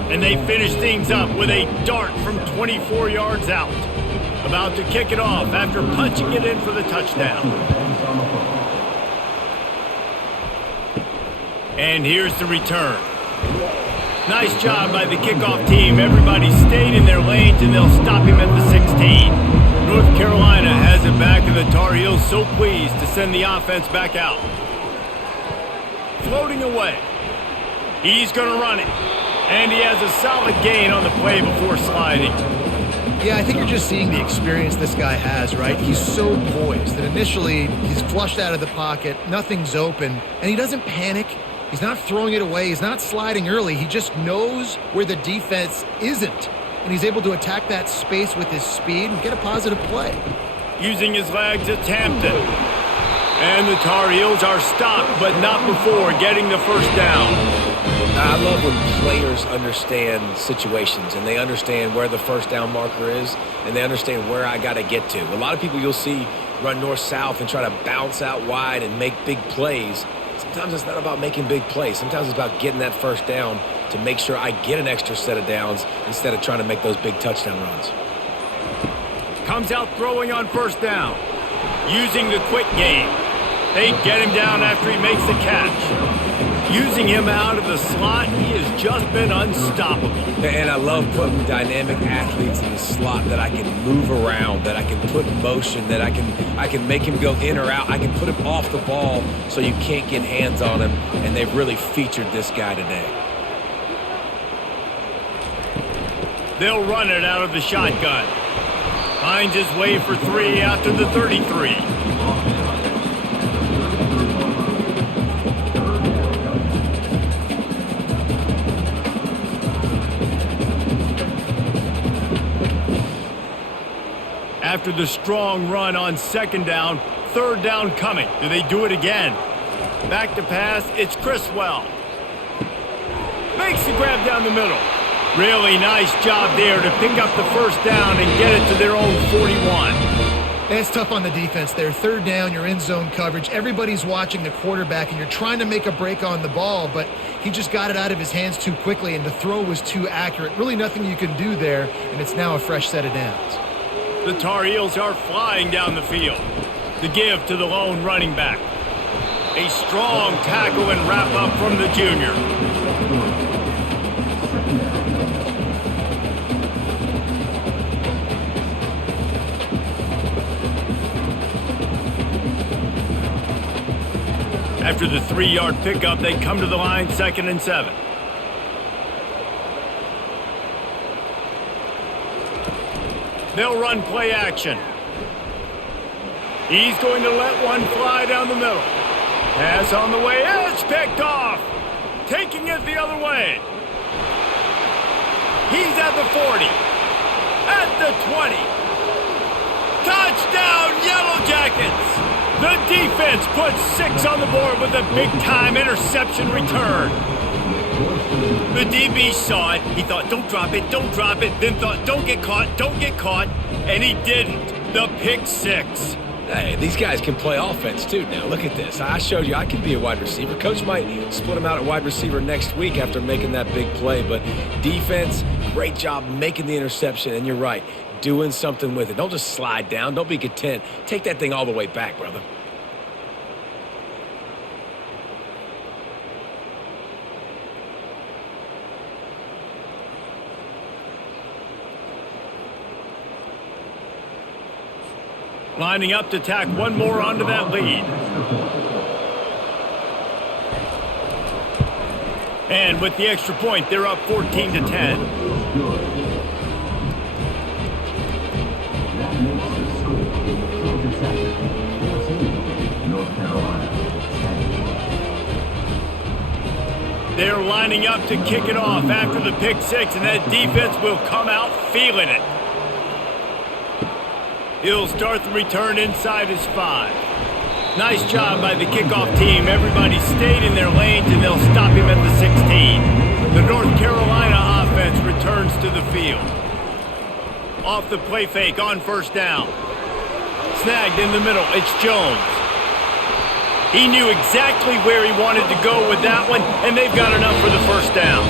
And they finished things up with a dart from 24 yards out. About to kick it off after punching it in for the touchdown. And here's the return. Nice job by the kickoff team. Everybody stayed in their lanes, and they'll stop him at the 16. North Carolina has it back, and the Tar Heels so pleased to send the offense back out. Floating away. He's going to run it. And he has a solid gain on the play before sliding. Yeah, I think you're just seeing the experience this guy has, right? He's so poised that initially he's flushed out of the pocket, nothing's open, and he doesn't panic. He's not throwing it away. He's not sliding early. He just knows where the defense isn't. And he's able to attack that space with his speed and get a positive play. Using his legs, it's Hampton. And the Tar Heels are stopped, but not before getting the first down. I love when players understand situations and they understand where the first down marker is and they understand where I got to get to. A lot of people you'll see run north-south and try to bounce out wide and make big plays. Sometimes it's not about making big plays. Sometimes it's about getting that first down to make sure I get an extra set of downs instead of trying to make those big touchdown runs. Comes out throwing on first down. Using the quick game. They get him down after he makes the catch. Using him out of the slot, he has just been unstoppable. And I love putting dynamic athletes in the slot that I can move around, that I can put in motion, that I can make him go in or out. I can put him off the ball so you can't get hands on him, and they've really featured this guy today. They'll run it out of the shotgun. Finds his way for 3 after the 33. After the strong run on second down, third down coming. Do they do it again? Back to pass, it's Criswell. Makes the grab down the middle. Really nice job there to pick up the first down and get it to their own 41. It's tough on the defense there. Third down, you're in zone coverage. Everybody's watching the quarterback, and you're trying to make a break on the ball, but he just got it out of his hands too quickly, and the throw was too accurate. Really nothing you can do there, and it's now a fresh set of downs. The Tar Heels are flying down the field. The give to the lone running back. A strong tackle and wrap up from the junior. After the 3-yard pickup, they come to the line 2nd and 7. They'll run play action. He's going to let one fly down the middle. Pass on the way. It's picked off. Taking it the other way. He's at the 40. At the 20. Touchdown, Yellow Jackets! The defense puts 6 on the board with a big-time interception return. The DB saw it. He thought, don't drop it, don't drop it. Then thought, don't get caught. And he didn't. The pick 6. Hey, these guys can play offense too now. Look at this. I showed you I can be a wide receiver. Coach might split him out at wide receiver next week after making that big play. But defense, great job making the interception. And you're right, doing something with it. Don't just slide down. Don't be content. Take that thing all the way back, brother. Lining up to tack one more onto that lead. And with the extra point, they're up 14-10. They're lining up to kick it off after the pick 6, and that defense will come out feeling it. He'll start the return inside his 5. Nice job by the kickoff team. Everybody stayed in their lanes, and they'll stop him at the 16. The North Carolina offense returns to the field. Off the play fake on 1st down. Snagged in the middle. It's Jones. He knew exactly where he wanted to go with that one, and they've got enough for the 1st down.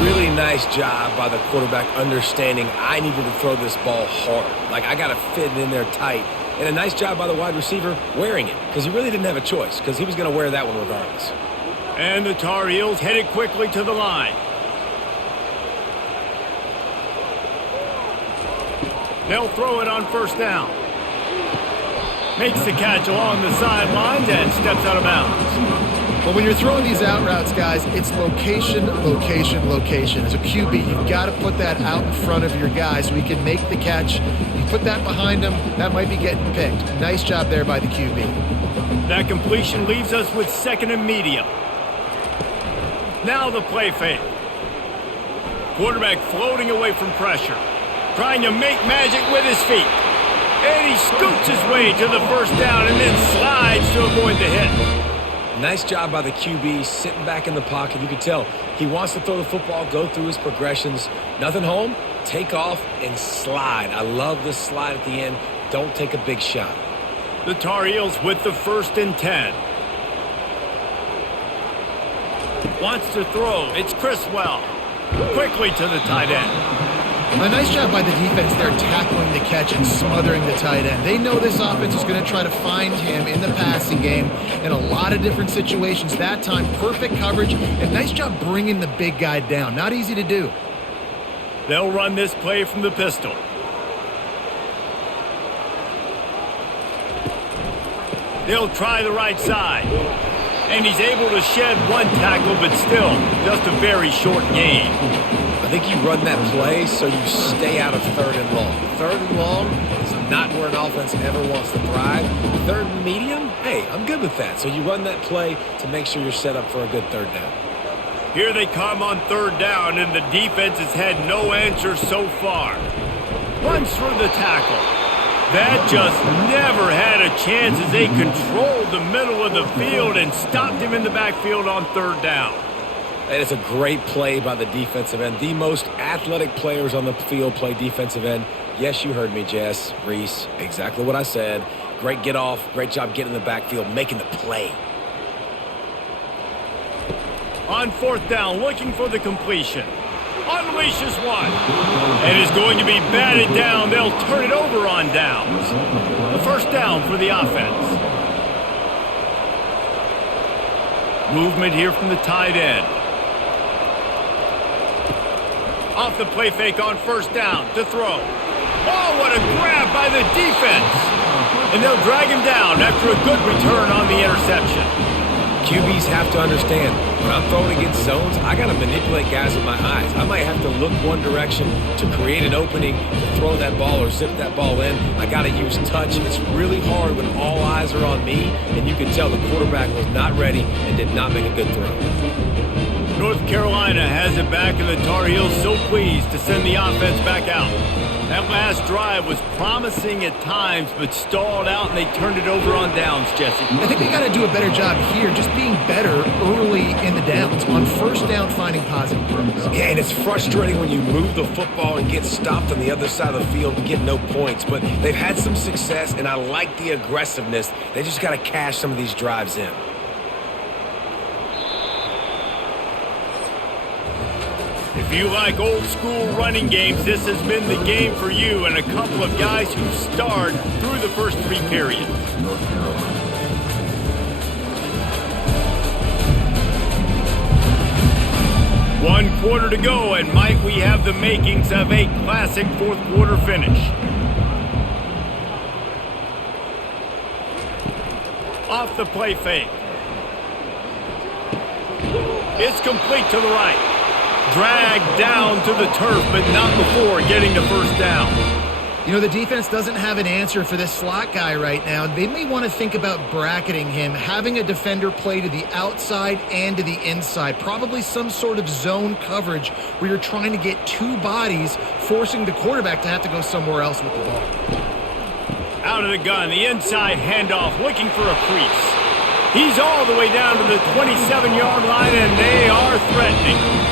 Really nice job by the quarterback understanding I needed to throw this ball hard. Like, I got to fit it in there tight. And a nice job by the wide receiver wearing it, because he really didn't have a choice, because he was going to wear that one regardless. And the Tar Heels headed quickly to the line. They'll throw it on 1st down. Makes the catch along the sidelines and steps out of bounds. Well, when you're throwing these out routes, guys, it's location, location, location. As a QB, you've got to put that out in front of your guys so he can make the catch. You put that behind him, that might be getting picked. Nice job there by the QB. That completion leaves us with 2nd and medium. Now the play fake. Quarterback floating away from pressure. Trying to make magic with his feet. And he scoots his way to the 1st down and then slides to avoid the hit. Nice job by the QB, sitting back in the pocket. You can tell he wants to throw the football, go through his progressions. Nothing home, take off, and slide. I love the slide at the end. Don't take a big shot. The Tar Heels with the 1st and 10. Wants to throw. It's Criswell. Quickly to the tight end. A nice job by the defense there tackling the catch and smothering the tight end. They know this offense is going to try to find him in the passing game in a lot of different situations. That time, perfect coverage, and nice job bringing the big guy down. Not easy to do. They'll run this play from the pistol. They'll try the right side. And he's able to shed one tackle, but still just a very short gain. I think you run that play so you stay out of 3rd and long. 3rd and long is not where an offense ever wants to thrive. 3rd and medium, hey, I'm good with that. So you run that play to make sure you're set up for a good 3rd down. Here they come on 3rd down, and the defense has had no answer so far. Runs through the tackle. That just never had a chance as they controlled the middle of the field and stopped him in the backfield on 3rd down. And it's a great play by the defensive end. The most athletic players on the field play defensive end. Yes, you heard me, Jess, Reese. Exactly what I said. Great get off. Great job getting in the backfield, making the play. On 4th down, looking for the completion. Unleashes one. And is going to be batted down. They'll turn it over on downs. The 1st down for the offense. Movement here from the tight end. Off the play fake on 1st down to throw. Oh, what a grab by the defense. And they'll drag him down after a good return on the interception. QBs have to understand, when I'm throwing against zones, I got to manipulate guys with my eyes. I might have to look one direction to create an opening to throw that ball or zip that ball in. I got to use touch. It's really hard when all eyes are on me, and you can tell the quarterback was not ready and did not make a good throw. North Carolina has it back, and the Tar Heels so pleased to send the offense back out. That last drive was promising at times, but stalled out, and they turned it over on downs, Jesse. I think they got to do a better job here, just being better early in the downs. On first down, finding positive throws. Yeah, and it's frustrating when you move the football and get stopped on the other side of the field and get no points. But they've had some success, and I like the aggressiveness. They just got to cash some of these drives in. If you like old school running games, this has been the game for you and a couple of guys who starred through the first 3 periods. One quarter to go, and might we have the makings of a classic fourth quarter finish. Off the play fake. It's complete to the right. Dragged down to the turf, but not before getting the first down. You know, the defense doesn't have an answer for this slot guy right now. They may want to think about bracketing him, having a defender play to the outside and to the inside. Probably some sort of zone coverage where you're trying to get 2 bodies, forcing the quarterback to have to go somewhere else with the ball. Out of the gun, the inside handoff, looking for a crease. He's all the way down to the 27-yard line, and they are threatening.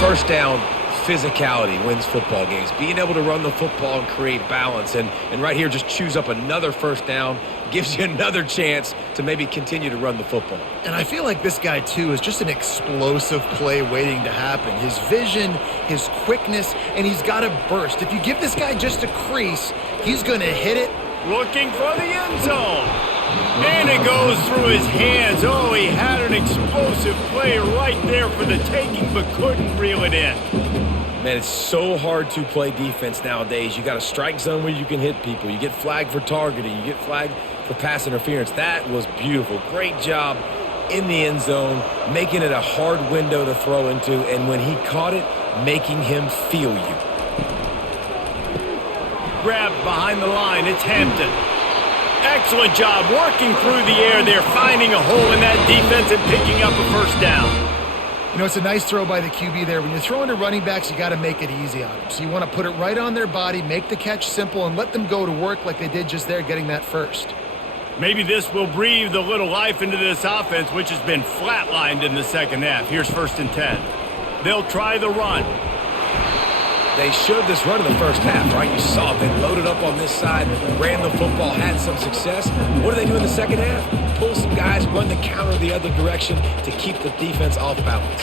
First down, physicality wins football games. Being able to run the football and create balance. And right here, just choose up another first down, gives you another chance to maybe continue to run the football. And I feel like this guy, too, is just an explosive play waiting to happen. His vision, his quickness, and he's got a burst. If you give this guy just a crease, he's going to hit it. Looking for the end zone. And it goes through his hands. Oh, he had an explosive play right there for the taking, but couldn't reel it in. Man, it's so hard to play defense nowadays. You got a strike zone where you can hit people. You get flagged for targeting. You get flagged for pass interference. That was beautiful. Great job in the end zone, making it a hard window to throw into, and when he caught it, making him feel you. Grabbed behind the line. It's Hampton. Excellent job working through the air there, finding a hole in that defense and picking up a first down. You know, it's a nice throw by the QB there. When you're throwing to running backs, you got to make it easy on them. So you want to put it right on their body, make the catch simple, and let them go to work like they did just there, getting that first. Maybe this will breathe a little life into this offense, which has been flatlined in the second half. Here's 1st and 10. They'll try the run. They showed this run in the first half, right? You saw it. They loaded up on this side, ran the football, had some success. What do they do in the second half? Pull some guys, run the counter the other direction to keep the defense off balance.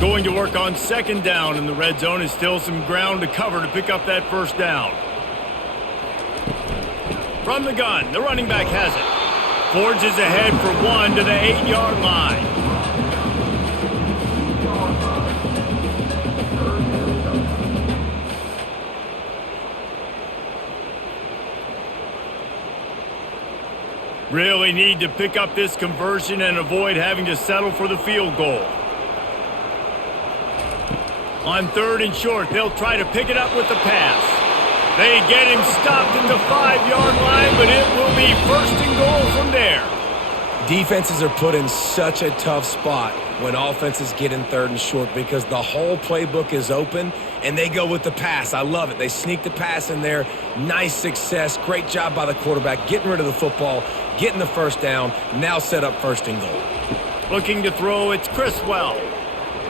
Going to work on 2nd down in the red zone, and still some ground to cover to pick up that first down. From the gun, the running back has it. Forges ahead for 1 to the 8-yard line. Really need to pick up this conversion and avoid having to settle for the field goal. On 3rd and short, they'll try to pick it up with the pass. They get him stopped at the 5-yard line, but it will be 1st and goal from there. Defenses are put in such a tough spot when offenses get in 3rd and short because the whole playbook is open and they go with the pass. I love it. They sneak the pass in there. Nice success. Great job by the quarterback getting rid of the football, getting the first down, now set up 1st and goal. Looking to throw, it's Criswell.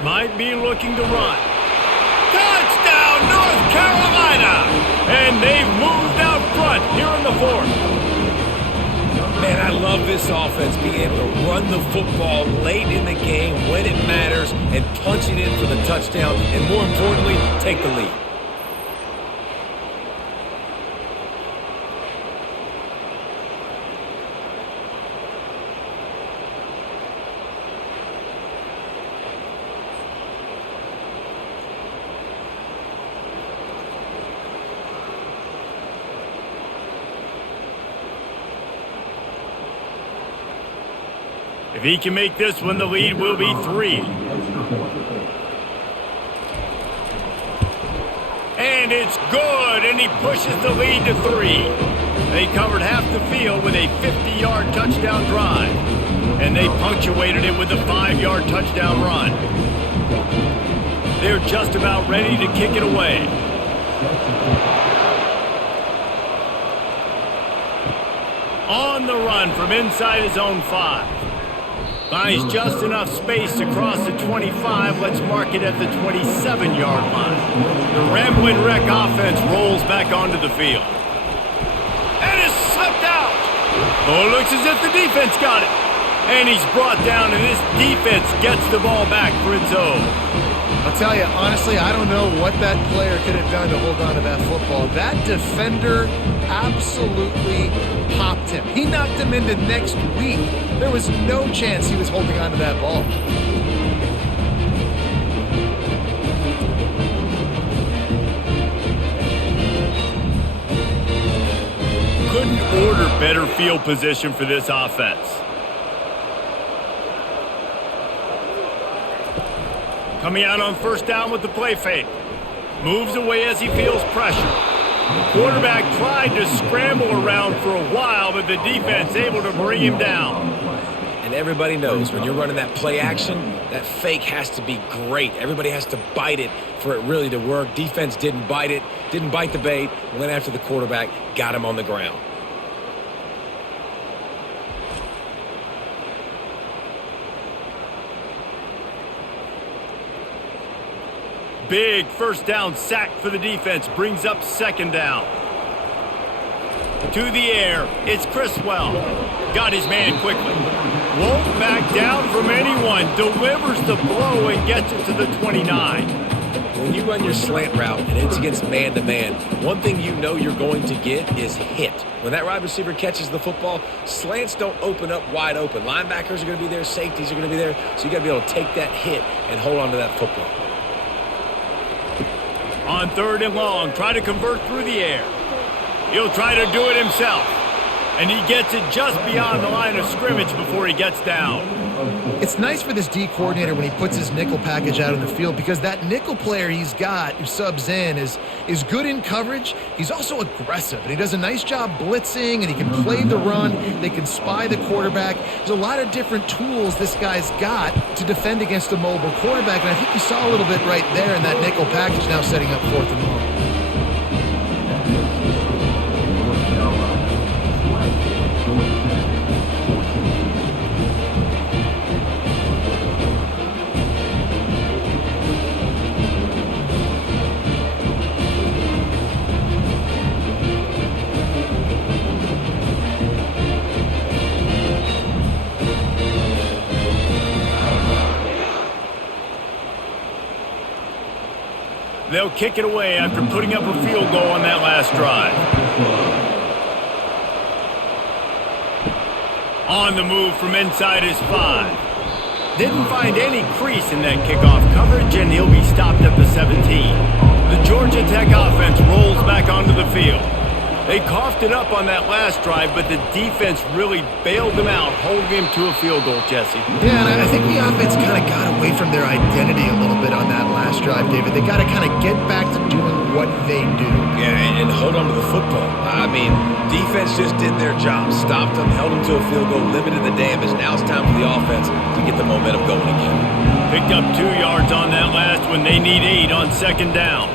Might be looking to run. Touchdown, North Carolina! And they've moved out front here in the 4th. Man, I love this offense, being able to run the football late in the game when it matters and punch it in for the touchdown, and more importantly, take the lead. If he can make this one, the lead will be 3. And it's good, and he pushes the lead to 3. They covered half the field with a 50-yard touchdown drive, and they punctuated it with a 5-yard touchdown run. They're just about ready to kick it away. On the run from inside his own 5. Finds just enough space to cross the 25. Let's mark it at the 27-yard line. The Ramblin' Wreck offense rolls back onto the field. And is slipped out. Oh, it looks as if the defense got it. And he's brought down, and this defense gets the ball back for its own. I'll tell you, honestly, I don't know what that player could have done to hold on to that football. That defender absolutely popped him. He knocked him into next week. There was no chance he was holding on to that ball. Couldn't order better field position for this offense. Coming out on first down with the play fake. Moves away as he feels pressure. Quarterback tried to scramble around for a while, but the defense able to bring him down. And everybody knows when you're running that play action, that fake has to be great. Everybody has to bite it for it really to work. Defense didn't bite it, didn't bite the bait, went after the quarterback, got him on the ground. Big first down sack for the defense, brings up second down. To the air, it's Criswell. Got his man quickly. Won't back down from anyone. Delivers the blow and gets it to the 29. When you run your slant route and it's against man-to-man, one thing you know you're going to get is hit. When that wide receiver catches the football, slants don't open up wide open. Linebackers are going to be there, safeties are going to be there, so you got to be able to take that hit and hold on to that football. On third and long, try to convert through the air. He'll try to do it himself. And he gets it just beyond the line of scrimmage before he gets down. It's nice for this D coordinator when he puts his nickel package out in the field because that nickel player he's got who subs in is good in coverage. He's also aggressive, and he does a nice job blitzing, and he can play the run. They can spy the quarterback. There's a lot of different tools this guy's got to defend against a mobile quarterback, and I think you saw a little bit right there in that nickel package now setting up fourth and long. They'll kick it away after putting up a field goal on that last drive. On the move from inside his 5. Didn't find any crease in that kickoff coverage, and he'll be stopped at the 17. The Georgia Tech offense rolls back onto the field. They coughed it up on that last drive, but the defense really bailed them out, holding him to a field goal, Jesse. Yeah, and I think the offense kind of got away from their identity a little bit on that last drive, David. They got to kind of get back to doing what they do. Yeah, and hold on to the football. I mean, defense just did their job. Stopped them, held them to a field goal, limited the damage. Now it's time for the offense to get the momentum going again. Picked up 2 yards on that last one. They need 8 on second down.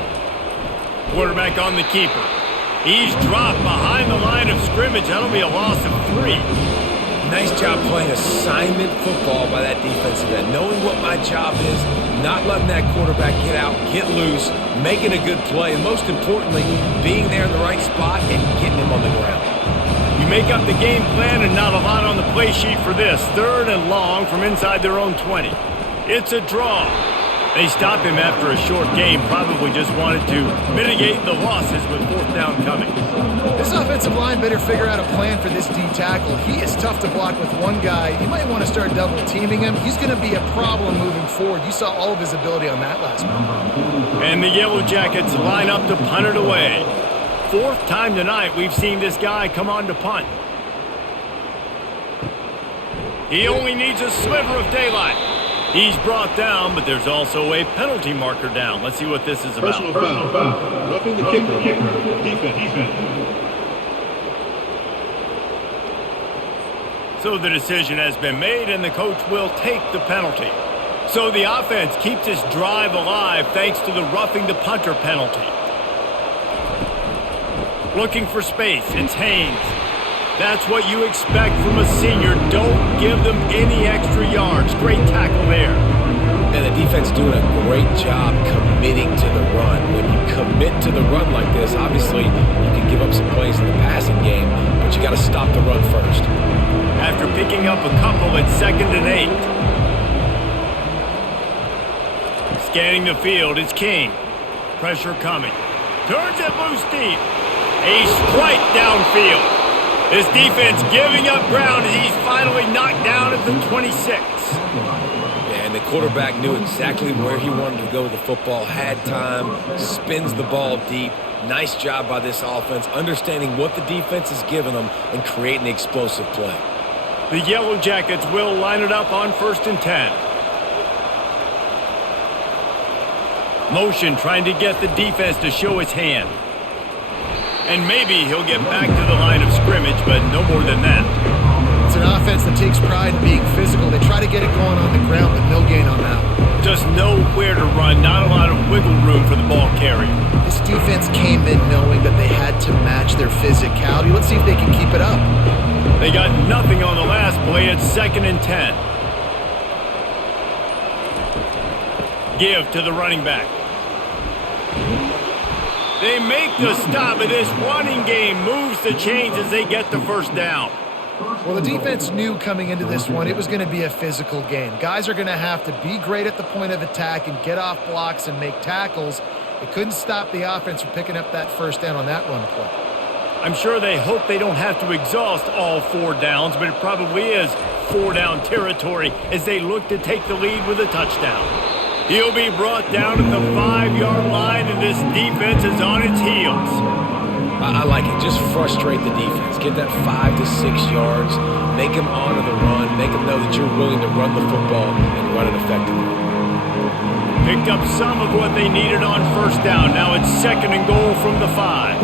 Quarterback on the keeper. He's dropped behind the line of scrimmage. That'll be a loss of 3. Nice job playing assignment football by that defensive end. Knowing what my job is, not letting that quarterback get out, get loose, making a good play, and most importantly, being there in the right spot and getting him on the ground. You make up the game plan and not a lot on the play sheet for this. Third and long from inside their own 20. It's a draw. They stopped him after a short game, probably just wanted to mitigate the losses with fourth down coming. This offensive line better figure out a plan for this D tackle. He is tough to block with one guy. You might want to start double teaming him. He's going to be a problem moving forward. You saw all of his ability on that last one. And the Yellow Jackets line up to punt it away. Fourth time tonight we've seen this guy come on to punt. He only needs a sliver of daylight. He's brought down, but there's also a penalty marker down. Let's see what this is about. Personal foul. Roughing the kicker. Defense. So the decision has been made, and the coach will take the penalty. So the offense keeps this drive alive thanks to the roughing the punter penalty. Looking for space, it's Haynes. That's what you expect from a senior. Don't give them any extra yards. Great tackle there. And the defense doing a great job committing to the run. When you commit to the run like this, obviously you can give up some plays in the passing game, but you got to stop the run first. After picking up a couple at 2nd and 8. Scanning the field, it's King. Pressure coming. Turns it loose deep. A strike downfield. This defense giving up ground as he's finally knocked down at the 26. And the quarterback knew exactly where he wanted to go with the football, had time, spins the ball deep. Nice job by this offense, understanding what the defense is giving them and creating the explosive play. The Yellow Jackets will line it up on 1st and 10. Motion trying to get the defense to show his hand. And maybe he'll get back to the line of scrimmage, but no more than that. It's an offense that takes pride in being physical. They try to get it going on the ground, but no gain on that one. Just know where to run, not a lot of wiggle room for the ball carrier. This defense came in knowing that they had to match their physicality. Let's see if they can keep it up. They got nothing on the last play at 2nd and 10. Give to the running back. They make the stop, and this running game moves the chains as they get the first down. Well, the defense knew coming into this one it was going to be a physical game. Guys are going to have to be great at the point of attack and get off blocks and make tackles. It couldn't stop the offense from picking up that first down on that run play. I'm sure they hope they don't have to exhaust all 4 downs, but it probably is 4-down territory as they look to take the lead with a touchdown. He'll be brought down at the 5-yard line, and this defense is on its heels. I like it. Just frustrate the defense. Get that 5 to 6 yards. Make them honor the run. Make them know that you're willing to run the football and run it effectively. Picked up some of what they needed on 1st down. Now it's 2nd and goal from the 5.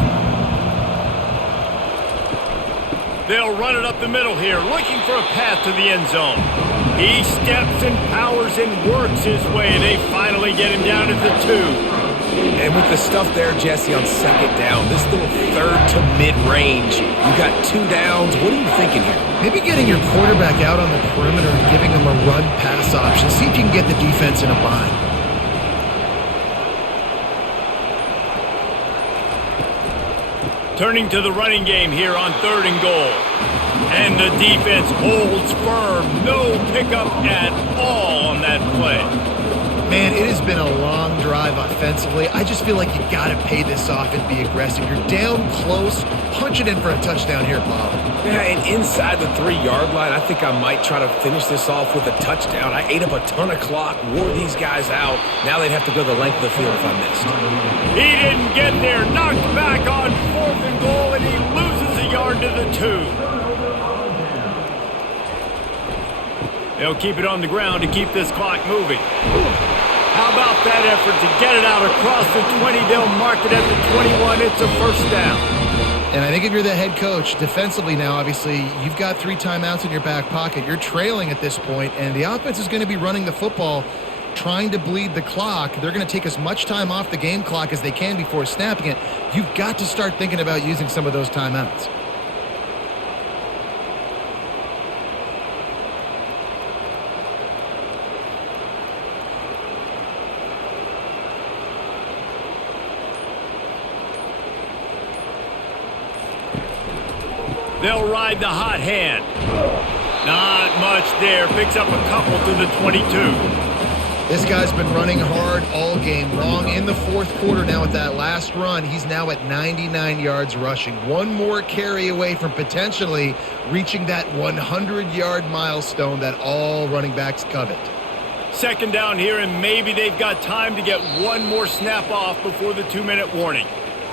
They'll run it up the middle here, looking for a path to the end zone. He steps and powers and works his way. They finally get him down at the 2. And with the stuff there, Jesse, on 2nd down, this little 3rd to mid-range, you got 2 downs. What are you thinking here? Maybe getting your quarterback out on the perimeter and giving him a run-pass option. See if you can get the defense in a bind. Turning to the running game here on 3rd and goal. And the defense holds firm. No pickup at all on that play. Man, it has been a long drive offensively. I just feel like you got to pay this off and be aggressive. You're down close. Punch it in for a touchdown here, Bob. Yeah, and inside the 3-yard line, I think I might try to finish this off with a touchdown. I ate up a ton of clock, wore these guys out. Now they'd have to go the length of the field if I missed. He didn't get there. Knocked back on 4th and goal, and he loses a yard to the 2. They'll keep it on the ground to keep this clock moving. How about that effort to get it out across the 20? They'll mark it at the 21. It's a 1st down. And I think if you're the head coach, defensively now, obviously, you've got 3 timeouts in your back pocket. You're trailing at this point, and the offense is going to be running the football, trying to bleed the clock. They're going to take as much time off the game clock as they can before snapping it. You've got to start thinking about using some of those timeouts. They'll ride the hot hand. Not much there. Picks up a couple to the 22. This guy's been running hard all game long. In the 4th quarter now with that last run, he's now at 99 yards rushing. One more carry away from potentially reaching that 100-yard milestone that all running backs covet. 2nd down here, and maybe they've got time to get one more snap off before the 2-minute warning.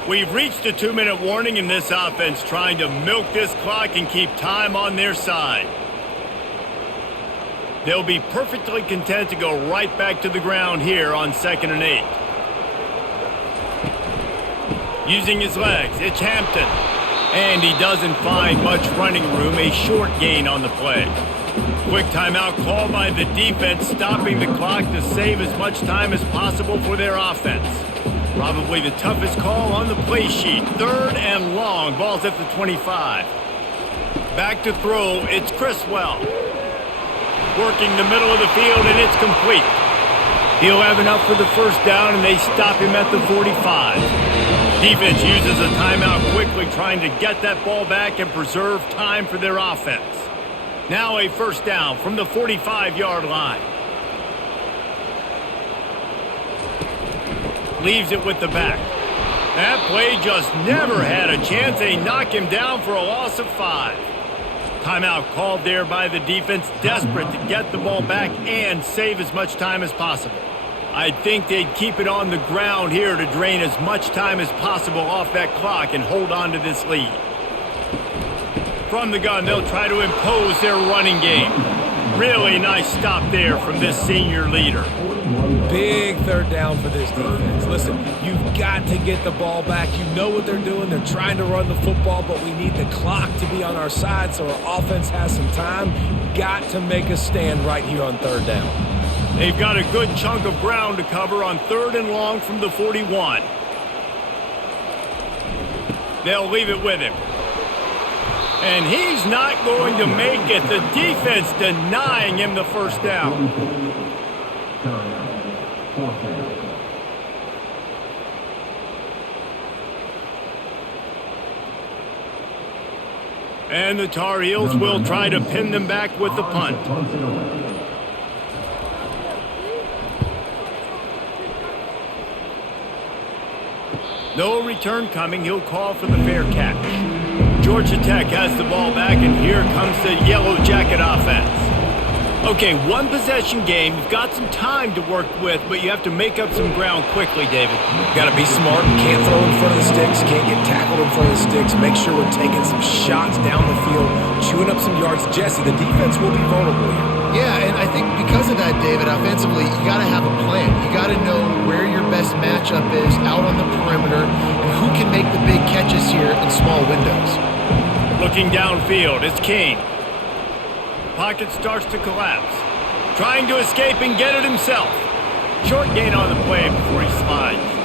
We've reached the 2-minute warning, and this offense trying to milk this clock and keep time on their side. They'll be perfectly content to go right back to the ground here on 2nd and 8. Using his legs, it's Hampton. And he doesn't find much running room, a short gain on the play. Quick timeout called by the defense, stopping the clock to save as much time as possible for their offense. Probably the toughest call on the play sheet. 3rd and long, ball's at the 25. Back to throw, it's Criswell. Working the middle of the field, and it's complete. He'll have enough for the first down, and they stop him at the 45. Defense uses a timeout quickly, trying to get that ball back and preserve time for their offense. Now a first down from the 45-yard line. Leaves it with the back. That play just never had a chance. They knock him down for a loss of 5. Timeout called there by the defense, desperate to get the ball back and save as much time as possible. I think they'd keep it on the ground here to drain as much time as possible off that clock and hold on to this lead. From the gun, they'll try to impose their running game. Really nice stop there from this senior leader. Big 3rd down for this defense. Listen, you've got to get the ball back. You know what they're doing. They're trying to run the football, but we need the clock to be on our side so our offense has some time. Got to make a stand right here on 3rd down. They've got a good chunk of ground to cover on 3rd and long from the 41. They'll leave it with him. And he's not going to make it. The defense denying him the first down. And the Tar Heels will try to pin them back with the punt. No return coming. He'll call for the fair catch. Georgia Tech has the ball back, and here comes the Yellow Jacket offense. Okay, one possession game. You've got some time to work with, but you have to make up some ground quickly, David. Got to be smart. Can't throw in front of the sticks. Can't get tackled in front of the sticks. Make sure we're taking some shots down the field, chewing up some yards. Jesse, the defense will be vulnerable here. Yeah, and I think because of that, David, offensively, you got to have a plan. You got to know where your best matchup is out on the perimeter and who can make the big catches here in small windows. Looking downfield, it's King. Pocket starts to collapse. Trying to escape and get it himself. Short gain on the play before he slides.